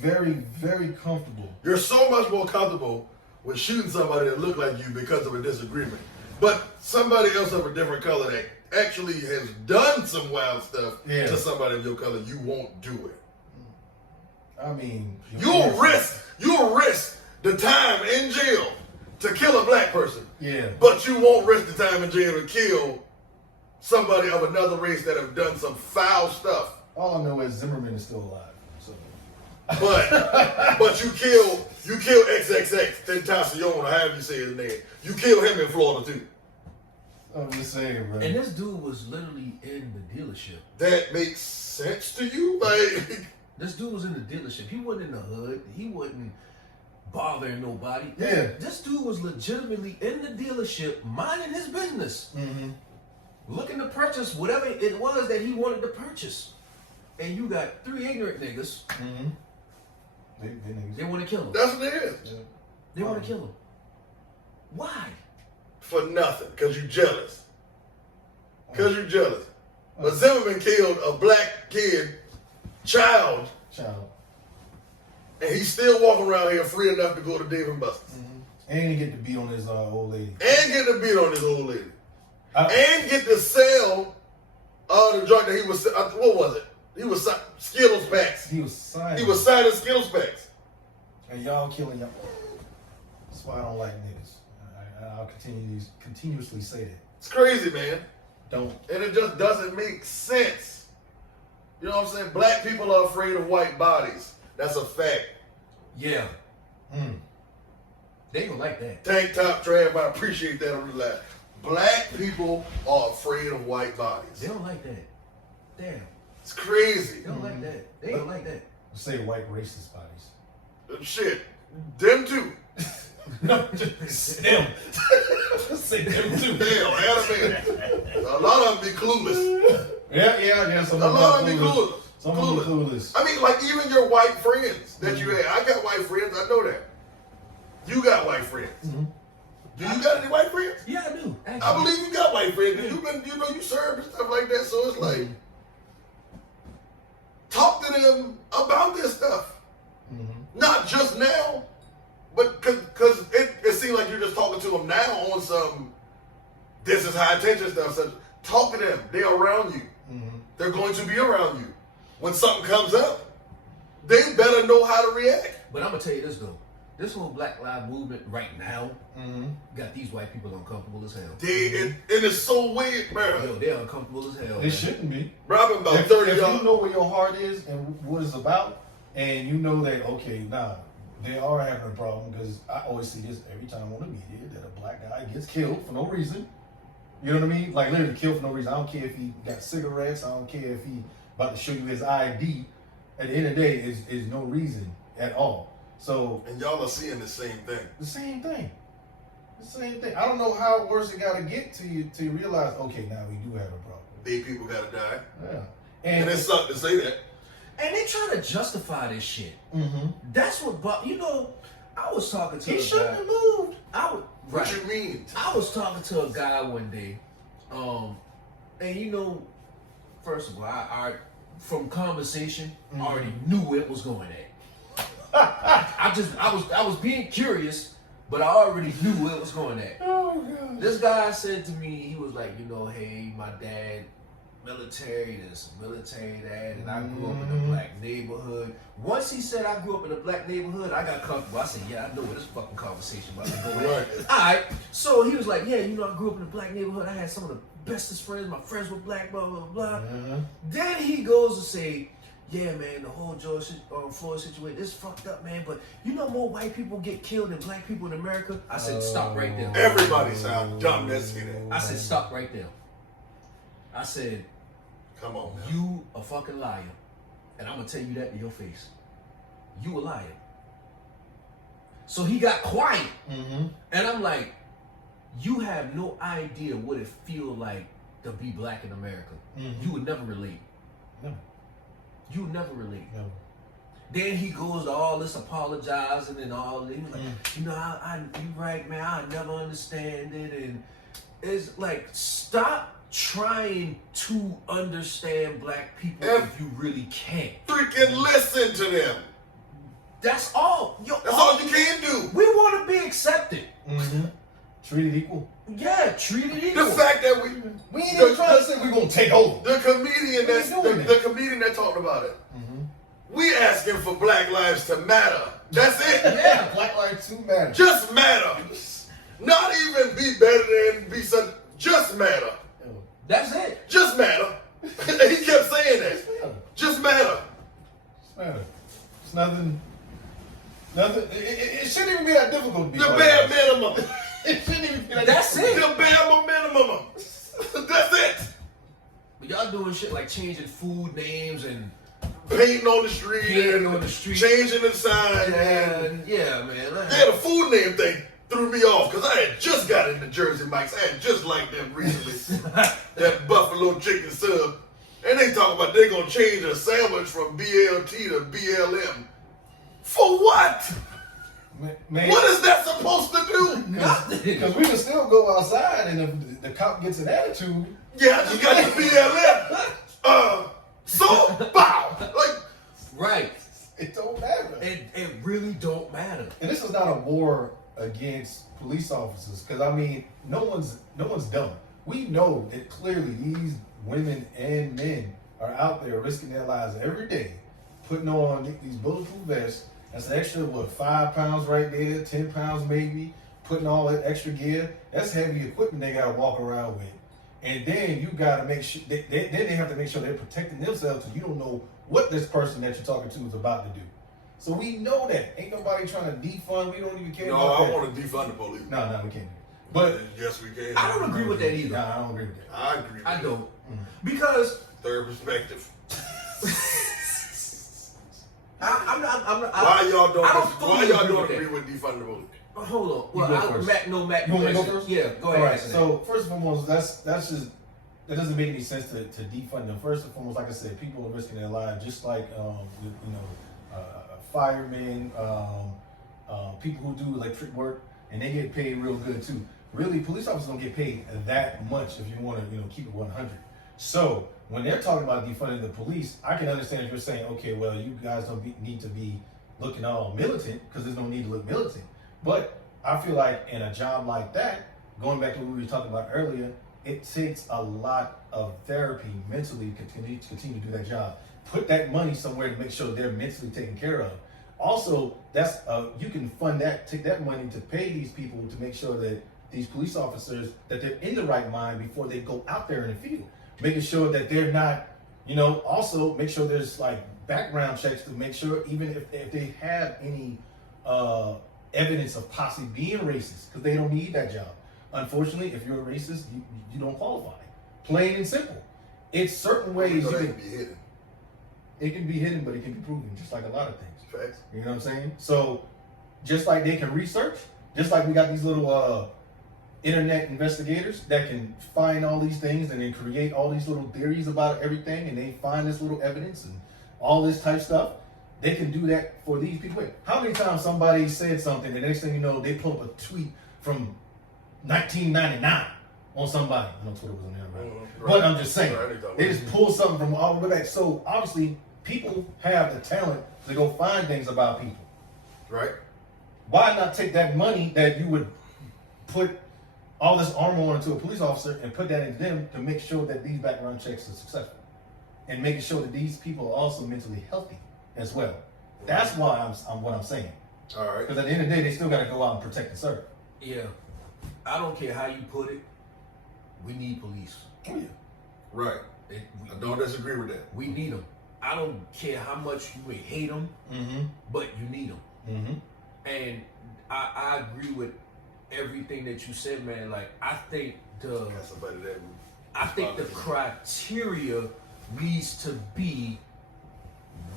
Very, very comfortable. You're so much more comfortable with shooting somebody that look like you because of a disagreement. But somebody else of a different color that actually has done some wild stuff to somebody of your color, you won't do it. I mean, You'll risk the time in jail to kill a black person. Yeah. But you won't risk the time in jail to kill somebody of another race that have done some foul stuff. All I know is Zimmerman is still alive. So. But you kill XXX Tentacion, or however you say his name. You kill him in Florida too. I'm just saying, bro. And this dude was literally in the dealership. That makes sense to you? Like, This dude was in the dealership. He wasn't in the hood. He wasn't bothering nobody. Yeah. This dude was legitimately in the dealership, minding his business. looking to purchase whatever it was that he wanted to purchase. And you got 3 ignorant niggas. Mm-hmm. They want to kill him. That's what it is. Yeah. They want to kill him. Why? For nothing, because you're jealous. Because you're jealous. But Zimmerman killed a black child, and he's still walking around here free enough to go to Dave & Buster's. Mm-hmm. And he get to beat on his old lady. And get to beat on his old lady. And get to sell the drug that he was, what was it? He was Skittles packs. He was signing Skittles packs. And y'all killing y'all. That's why I don't like niggas. I'll continuously say that. It's crazy, man. Don't. And it just doesn't make sense. You know what I'm saying? Black people are afraid of white bodies. That's a fact. Yeah. They don't like that. Tank top, Trav, I appreciate that on the line. Black people are afraid of white bodies. They don't like that. Damn. It's crazy. They don't like that. They don't like that. Say white racist bodies. Shit. Them too. No, just them. Say them too. Hell, a lot of them be clueless. Yeah. A lot of them be clueless. Some of them clueless. I mean, like even your white friends that you had. I got white friends. I know that. You got white friends. Mm-hmm. Do you got any white friends? Yeah, I do. Actually. I believe you got white friends. You've been, you served and stuff like that. So it's like, talk to them about this stuff. Mm-hmm. Not just now, but because it seems like you're just talking to them now on some, this is high attention stuff. So talk to them. They're around you. Mm-hmm. They're going to be around you. When something comes up, they better know how to react. But I'm going to tell you this, though. This whole Black Lives Movement right now got these white people uncomfortable as hell. And it's so weird, man. Yo, they're uncomfortable as hell. It shouldn't be. Robin, about If 30 you y'all. know where your heart is and what it's about, and you know that, okay, they are having a problem, because I always see this every time on the media, that a black guy gets killed for no reason. You know what I mean? Like literally killed for no reason. I don't care if he got cigarettes. I don't care if he about to show you his ID. At the end of the day, is no reason at all. So, and y'all are seeing the same thing. The same thing. I don't know how worse it got to get to you to realize, okay, now we do have a problem. These people got to die. Yeah. And it's something to say that. And they trying to justify this shit. Mm-hmm. That's what, I was talking to he a shouldn't guy. have moved. What you mean? I was talking to a guy one day, and first of all, I from conversation, I already knew where it was going at. I was being curious, but I already knew where it was going at. Oh God. This guy said to me, he was like, hey, my dad, military this, military that, and I grew up in a black neighborhood. Once he said I grew up in a black neighborhood, I got comfortable. I said, yeah, I know where this fucking conversation about to go. Right. Alright. So he was like, yeah, I grew up in a black neighborhood. I had some of the bestest friends. My friends were black, blah, blah, blah. Then he goes to say, yeah, man, the whole George Floyd situation is fucked up, man. But more white people get killed than black people in America. I said, stop right there. Everybody sounds dumb that say that. I said, stop right there. I said, come on now. You a fucking liar. And I'm going to tell you that to your face. You a liar. So he got quiet. And I'm like, you have no idea what it feels like to be black in America. You would never relate. No. You would never relate. No. Then he goes to all this apologizing and all this. He was like, you right, man. I never understand it. And it's like, stop trying to understand black people if you really can't. Freaking listen to them. That's all. That's all you can do. We want to be accepted. Treated equal. Yeah, treated equal. The fact that we ain't even trying to say we're gonna take over. The comedian the comedian that talked about it. We asking for Black lives to matter. That's it. Yeah, Black lives do matter. Just matter. Not even be better than be some. Just matter. That's it. Just matter. He kept saying that. Just matter. Just matter. It's nothing. It shouldn't even be that difficult to be. The bare minimum. It shouldn't even be that That's difficult. it. The bare minimum. That's it. But y'all doing shit like changing food names and painting on the street. Painting on the street. Changing the sign. Yeah, man. Yeah, the food name thing threw threw me off because I had just got into Jersey Mike's. I had just liked them recently. That buffalo chicken sub. And they talk about they're going to change a sandwich from BLT to BLM. For what? Man, What is that supposed to do? Nothing. Because we can still go outside, and if the cop gets an attitude, Yeah, I just got the BLM. So, bow. Like, Right. it don't matter. It really don't matter. And this is not a war against police officers, because I mean, no one's dumb. We know that clearly these women and men are out there risking their lives every day, putting on these bulletproof vests. That's an extra, 5 pounds right there, 10 pounds maybe, putting all that extra gear. That's heavy equipment they gotta walk around with. And then you gotta make sure, they have to make sure they're protecting themselves, so you don't know what this person that you're talking to is about to do. So we know that. Ain't nobody trying to defund, we don't even care no, about I that. want to defund the police. No, we can't do it. But Yes, we can. I don't agree with that either. no, I don't agree with that. I agree with I that. don't. Because Third perspective. I'm not. Why y'all don't, I don't why fully y'all agree don't with agree that. with defund the police? Hold on. You Well, go first. Matt, You want me to go first? Yeah, go ahead. All right. answer that. So first and foremost, that's just that doesn't make any sense to defund them. First and foremost, like I said, people are risking their lives, just like firemen, people who do electric work, and they get paid real good too. Really, police officers don't get paid that much if you want to keep it 100. So when they're talking about defunding the police, I can understand if you're saying, okay, well, you guys don't need to be looking all militant, because there's no need to look militant. But I feel like in a job like that, going back to what we were talking about earlier, it takes a lot of therapy mentally to continue to do that job. Put that money somewhere to make sure they're mentally taken care of. Also, that's you can fund that, take that money to pay these people to make sure that these police officers, that they're in the right mind before they go out there in the field. Making sure that they're not, also make sure there's like background checks to make sure even if they have any evidence of possibly being racist, because they don't need that job. Unfortunately, if you're a racist, you don't qualify. Plain and simple. It's certain ways So you that can, can be hidden. it can be hidden, but it can be proven, just like a lot of things. Facts. You know what I'm saying? So, just like they can research, just like we got these little internet investigators that can find all these things and then create all these little theories about everything, and they find this little evidence and all this type stuff. They can do that for these people. How many times somebody said something, and the next thing you know, they pull up a tweet from 1999 on somebody. I know Twitter was on there, right? But I'm just saying, they just pull something from all the way back. So obviously, people have the talent to go find things about people. Right? Why not take that money that you would put all this armor on into a police officer and put that into them to make sure that these background checks are successful, and making sure that these people are also mentally healthy as well. That's why I'm what I'm saying. All right. Because at the end of the day, they still got to go out and protect and serve. Yeah. I don't care how you put it. We need police. Oh yeah. Right. I don't disagree with that. We need them. I don't care how much you may hate them, but you need them. And I agree with everything that you said, man. Like, I think Got somebody that the criteria needs to be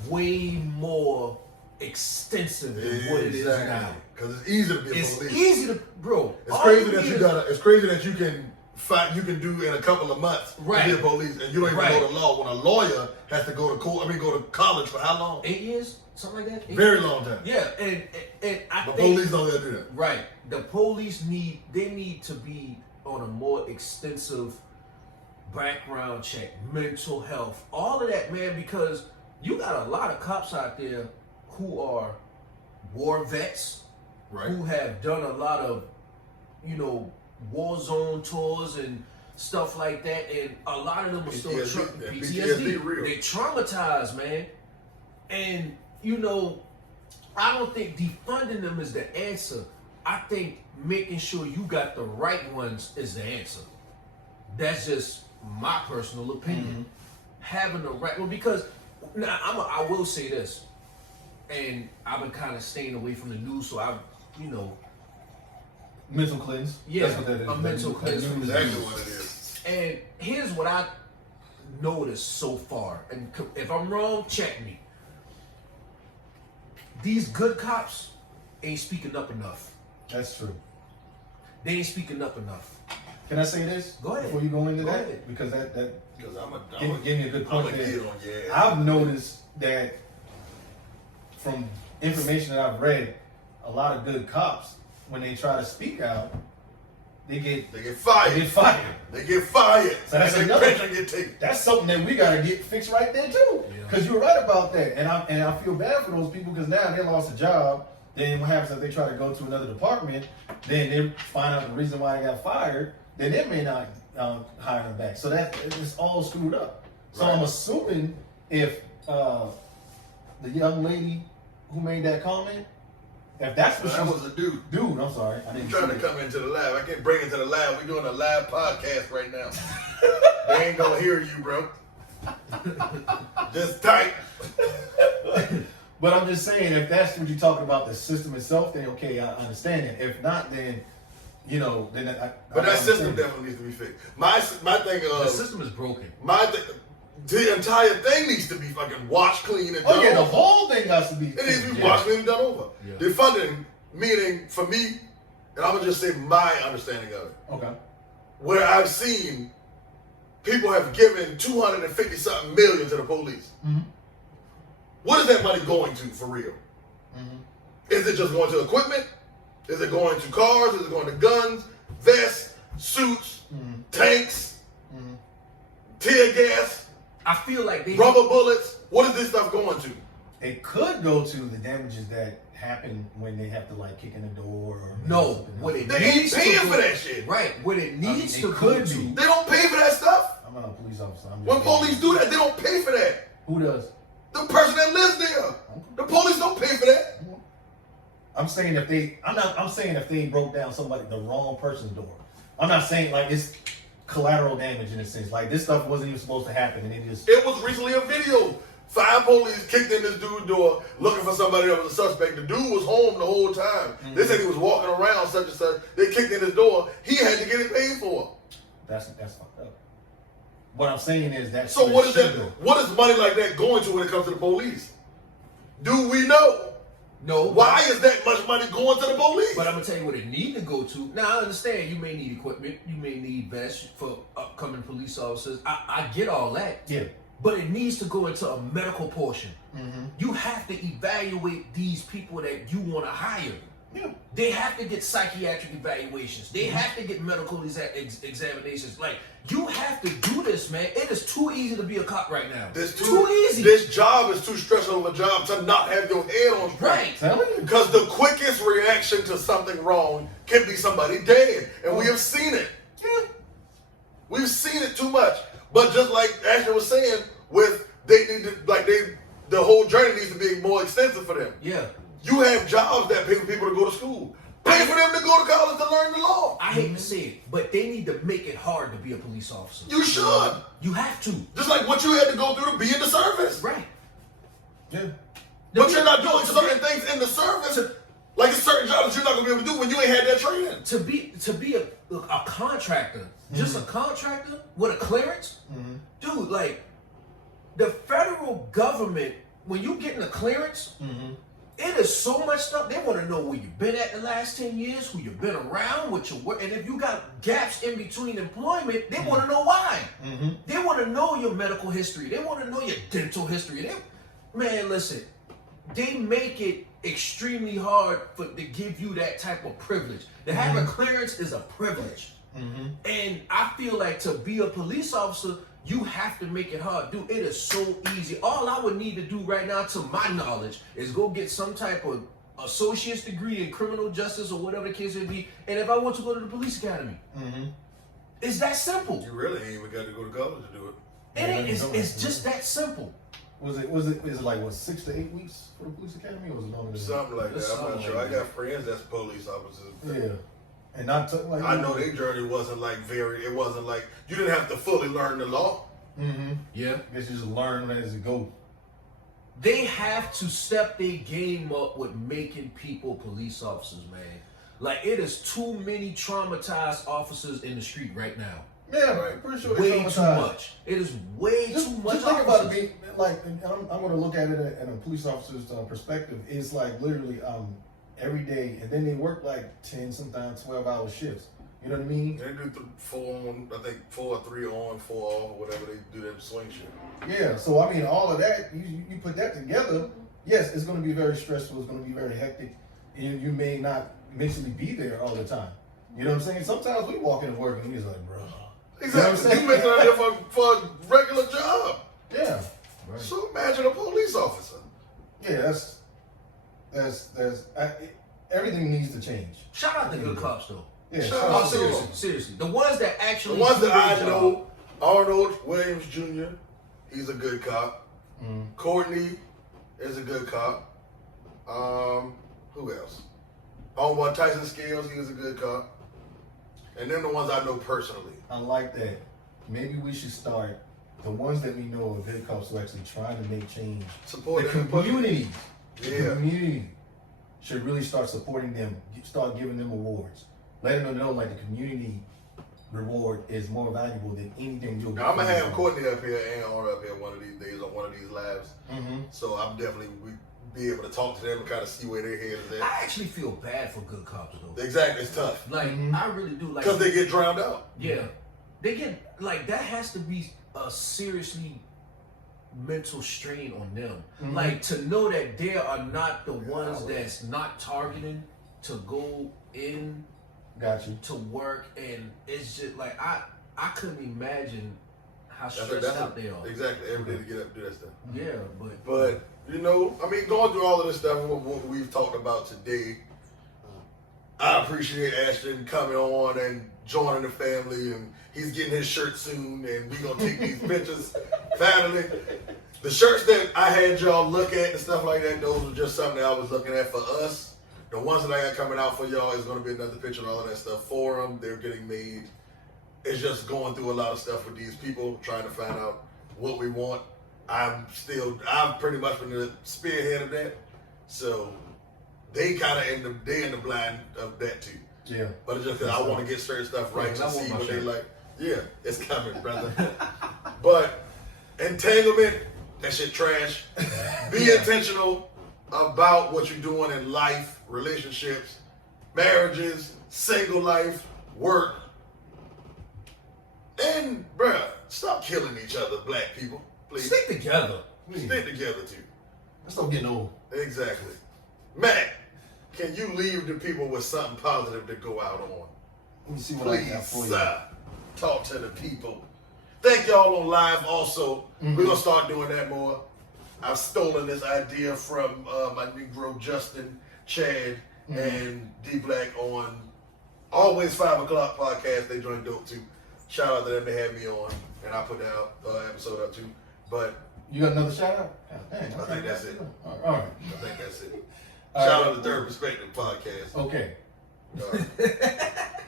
way more extensive than what it is now. Because it's easy to be a It's police. easy to, bro. It's crazy that you gotta. It's crazy that you can find. You can do in a couple of months Right. to be a police, and you don't even Right. know the law. When a lawyer has to go to court, go to college for how long? 8 years, something like that. Very long time. Yeah, and I The think police don't gotta do that. right. The police need to be on a more extensive background check, mental health, all of that, man. Because you got a lot of cops out there who are war vets, Right. who have done a lot of, war zone tours and stuff like that, and a lot of them are still PTSD real. They traumatized, man. And I don't think defunding them is the answer. I think making sure you got the right ones is the answer. That's just my personal opinion. Having the right one, because now I will say this, and I've been kind of staying away from the news, so Mental cleanse. Yeah, That's what that is. a mental cleanse. Exactly what it is. And here's what I noticed so far, and if I'm wrong, check me. These good cops ain't speaking up enough. That's true. they ain't speaking up enough. Can I say this? Go ahead. Before you go into Go that? ahead. Because that Because give me a good point there. get on your ass. I've noticed that from information that I've read, a lot of good cops, when they try to speak out, they get fired. They get fired. They get fired. So that's and another. their pension get taken. That's something that we gotta get fixed right there too. Because you're right about that, and I feel bad for those people because now they lost a job. Then what happens if they try to go to another department? Then they find out the reason why they got fired. Then they may not hire them back. So that it's all screwed up. So Right. I'm assuming if the young lady who made that comment, if that's what That she was a dude. Dude, I'm sorry, I didn't. Trying to see it. come into the lab. I can't bring it to the lab. We're doing a live podcast right now. They ain't gonna hear you, bro. Just type. But I'm just saying, if that's what you're talking about, the system itself, then okay, I understand it. If not, then then But that system understand. definitely needs to be fixed. My thing The system is broken. The entire thing needs to be fucking washed clean and done Oh yeah, the over. whole thing has to be. It needs to be Yeah. washed clean and done over. Yeah. The funding, meaning for me, and I'm gonna just say my understanding of it, Okay. where I've seen people have given 250 something million to the police. Mm-hmm. What is that money going to for real? Mm-hmm. Is it just going to equipment? Is it going to cars? Is it going to guns, vests, suits, Mm-hmm. tanks, Mm-hmm. tear gas, I feel like they rubber bullets? What is this stuff going to? It could go to the damages that happen when they have to like kick in the door. Or No, something what else. it They ain't needs paying to for go, that shit. right? What it needs it to could go to. be. They don't pay for that stuff. I'm not a police officer. I'm just When police do that, they don't pay for that. Who does? The person that lives there. The police don't pay for that. I'm saying if they. I'm saying if they broke down the wrong person's door. I'm not saying like it's collateral damage in a sense. Like this stuff wasn't even supposed to happen, and they just. It was recently a video. 5 police kicked in this dude's door looking for somebody that was a suspect. The dude was home the whole time. Mm-hmm. They said he was walking around such and such. They kicked in his door. He had to get it paid for. That's fucked up. What I'm saying is that. So what is that? What is money like that going to when it comes to the police? Do we know? No. Why is that much money going to the police? But I'm gonna tell you what it need to go to. Now I understand you may need equipment, you may need vests for upcoming police officers. I get all that. Yeah. But it needs to go into a medical portion. Mm-hmm. You have to evaluate these people that you want to hire. Yeah. They have to get psychiatric evaluations. They have to get medical examinations. Like, you have to do this, man. It is too easy to be a cop right now. This too easy. This job is too stressful of a job to not have your head on straight. Right. Telling you. Because the quickest reaction to something wrong can be somebody dead. And we have seen it. Yeah. We've seen it too much. But just like Ashton was saying, the whole journey needs to be more extensive for them. Yeah. You have jobs that pay for people to go to school. Pay for them to go to college to learn the law. I hate to say it, but they need to make it hard to be a police officer. You should. You have to. Just like what you had to go through to be in the service. Right. Yeah. But you're not doing certain things in the service. Like it's certain jobs that you're not going to be able to do when you ain't had that training. To be a contractor, just a contractor with a clearance, dude, like the federal government, when you get in a clearance, it is so much stuff. They want to know where you've been at the last 10 years, who you've been around, what your work, and if you got gaps in between employment, they want to know why. They want to know your medical history. They want to know your dental history. Man, listen, they make it extremely hard to give you that type of privilege. To have a clearance is a privilege. And I feel like to be a police officer, you have to make it hard. Dude, it is so easy. All I would need to do right now, to my knowledge, is go get some type of associate's degree in criminal justice or whatever the case may be. And if I want to go to the police academy, it's that simple. You really ain't even got to go to college to do it. It's just that simple. Is it like what 6 to 8 weeks for the police academy, or was it longer than Something like that. I'm Something not sure. like I got friends that's police officers. Yeah. And not to, like I know their journey wasn't like it wasn't like, you didn't have to fully learn the law. Yeah. I guess you just learn as you go. They have to step their game up with making people police officers, man. Like, it is too many traumatized officers in the street right now. Yeah, right. Pretty sure Way too much. It is way too much. Just think about it. Like, I'm going to look at it in a police officer's perspective. It's like literally every day, and then they work like 10, sometimes 12-hour shifts. You know what I mean? They do 4 on, I think 4 or 3 on, 4 off, or whatever they do them swing shit. Yeah, so I mean, all of that, you put that together, yes, it's going to be very stressful, it's going to be very hectic, and you may not mentally be there all the time. You know what I'm saying? Sometimes we walk into work and we just like, bro. Exactly. You mentioned out there for a regular job. Yeah. Right. So imagine a police officer. Yeah, everything needs to change. Shout out to good cops though. Yeah, Shout Oh, out to seriously, them. seriously. The ones that actually The ones do that their I job. know, Arnold Williams Jr., he's a good cop. Mm. Courtney is a good cop. Who else? Homeboy Tyson Scales, he was a good cop. And then the ones I know personally. I like that. Maybe we should start the ones that we know are good cops who are actually trying to make change. Support The them. community. The Yeah. community should really start supporting them. Start giving them awards. Letting them know like the community reward is more valuable than anything you'll get. Now, I'm going to have Courtney up here and Arnold up here one of these days on one of these lives. Mm-hmm. So I'm definitely be able to talk to them and kind of see where their head is at. I actually feel bad for good cops though. Exactly, it's tough. Like Mhm. I really do. Like Because they get drowned out. yeah, they get like that has to be a seriously mental strain on them. Mhm. Like to know that they are not the ones that's not targeting to go in Got you. to work, and it's just like I couldn't imagine how That's stressed out they are. Exactly, every day to get up and do that stuff. Yeah, But, you know, I mean, going through all of this stuff, what we've talked about today, I appreciate Ashton coming on and joining the family, and he's getting his shirt soon, and we're going to take these pictures, finally. The shirts that I had y'all look at and stuff like that, those were just something that I was looking at for us. The ones that I got coming out for y'all is going to be another picture and all of that stuff for them. They're getting made. It's just going through a lot of stuff with these people, trying to find out what we want. I've pretty much been the spearhead of that. So they kind of in the blind of that too. Yeah. But it's just because I want to get certain stuff right Yeah, I to want see my what they shirt. like. Yeah, it's coming, brother. But entanglement, that shit trash. Be intentional about what you're doing in life, relationships, marriages, single life, work. And, bruh, stop killing each other, black people. Please. stick together. Stick together, too. Let's not get old. Exactly. Matt, can you leave the people with something positive to go out on? Let me see what I got for Please, you. talk to the people. Thank y'all on live also. We're going to start doing that more. I've stolen this idea from my Negro Justin, Chad, and D Black on Always 5 O'Clock podcast. They joined dope too. Shout out to them, they had me on, and I put that episode up too. But You got another shout out? God, dang, I think that's it. All right. I think that's it. All Shout right. out to Third Perspective podcast. Okay. All right,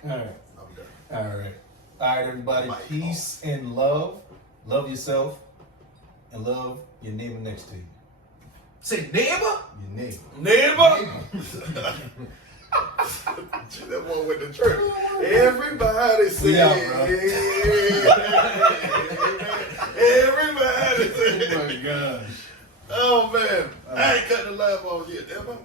All right. I'm done. All right. All right, everybody. Mike Peace and love. Love yourself and love your neighbor next to you. Say neighbor. Your neighbor. Neighbor! That one with the church. Everybody say, out, bro. everybody say. Oh my gosh. Oh man, I ain't cut the live off yet, am I?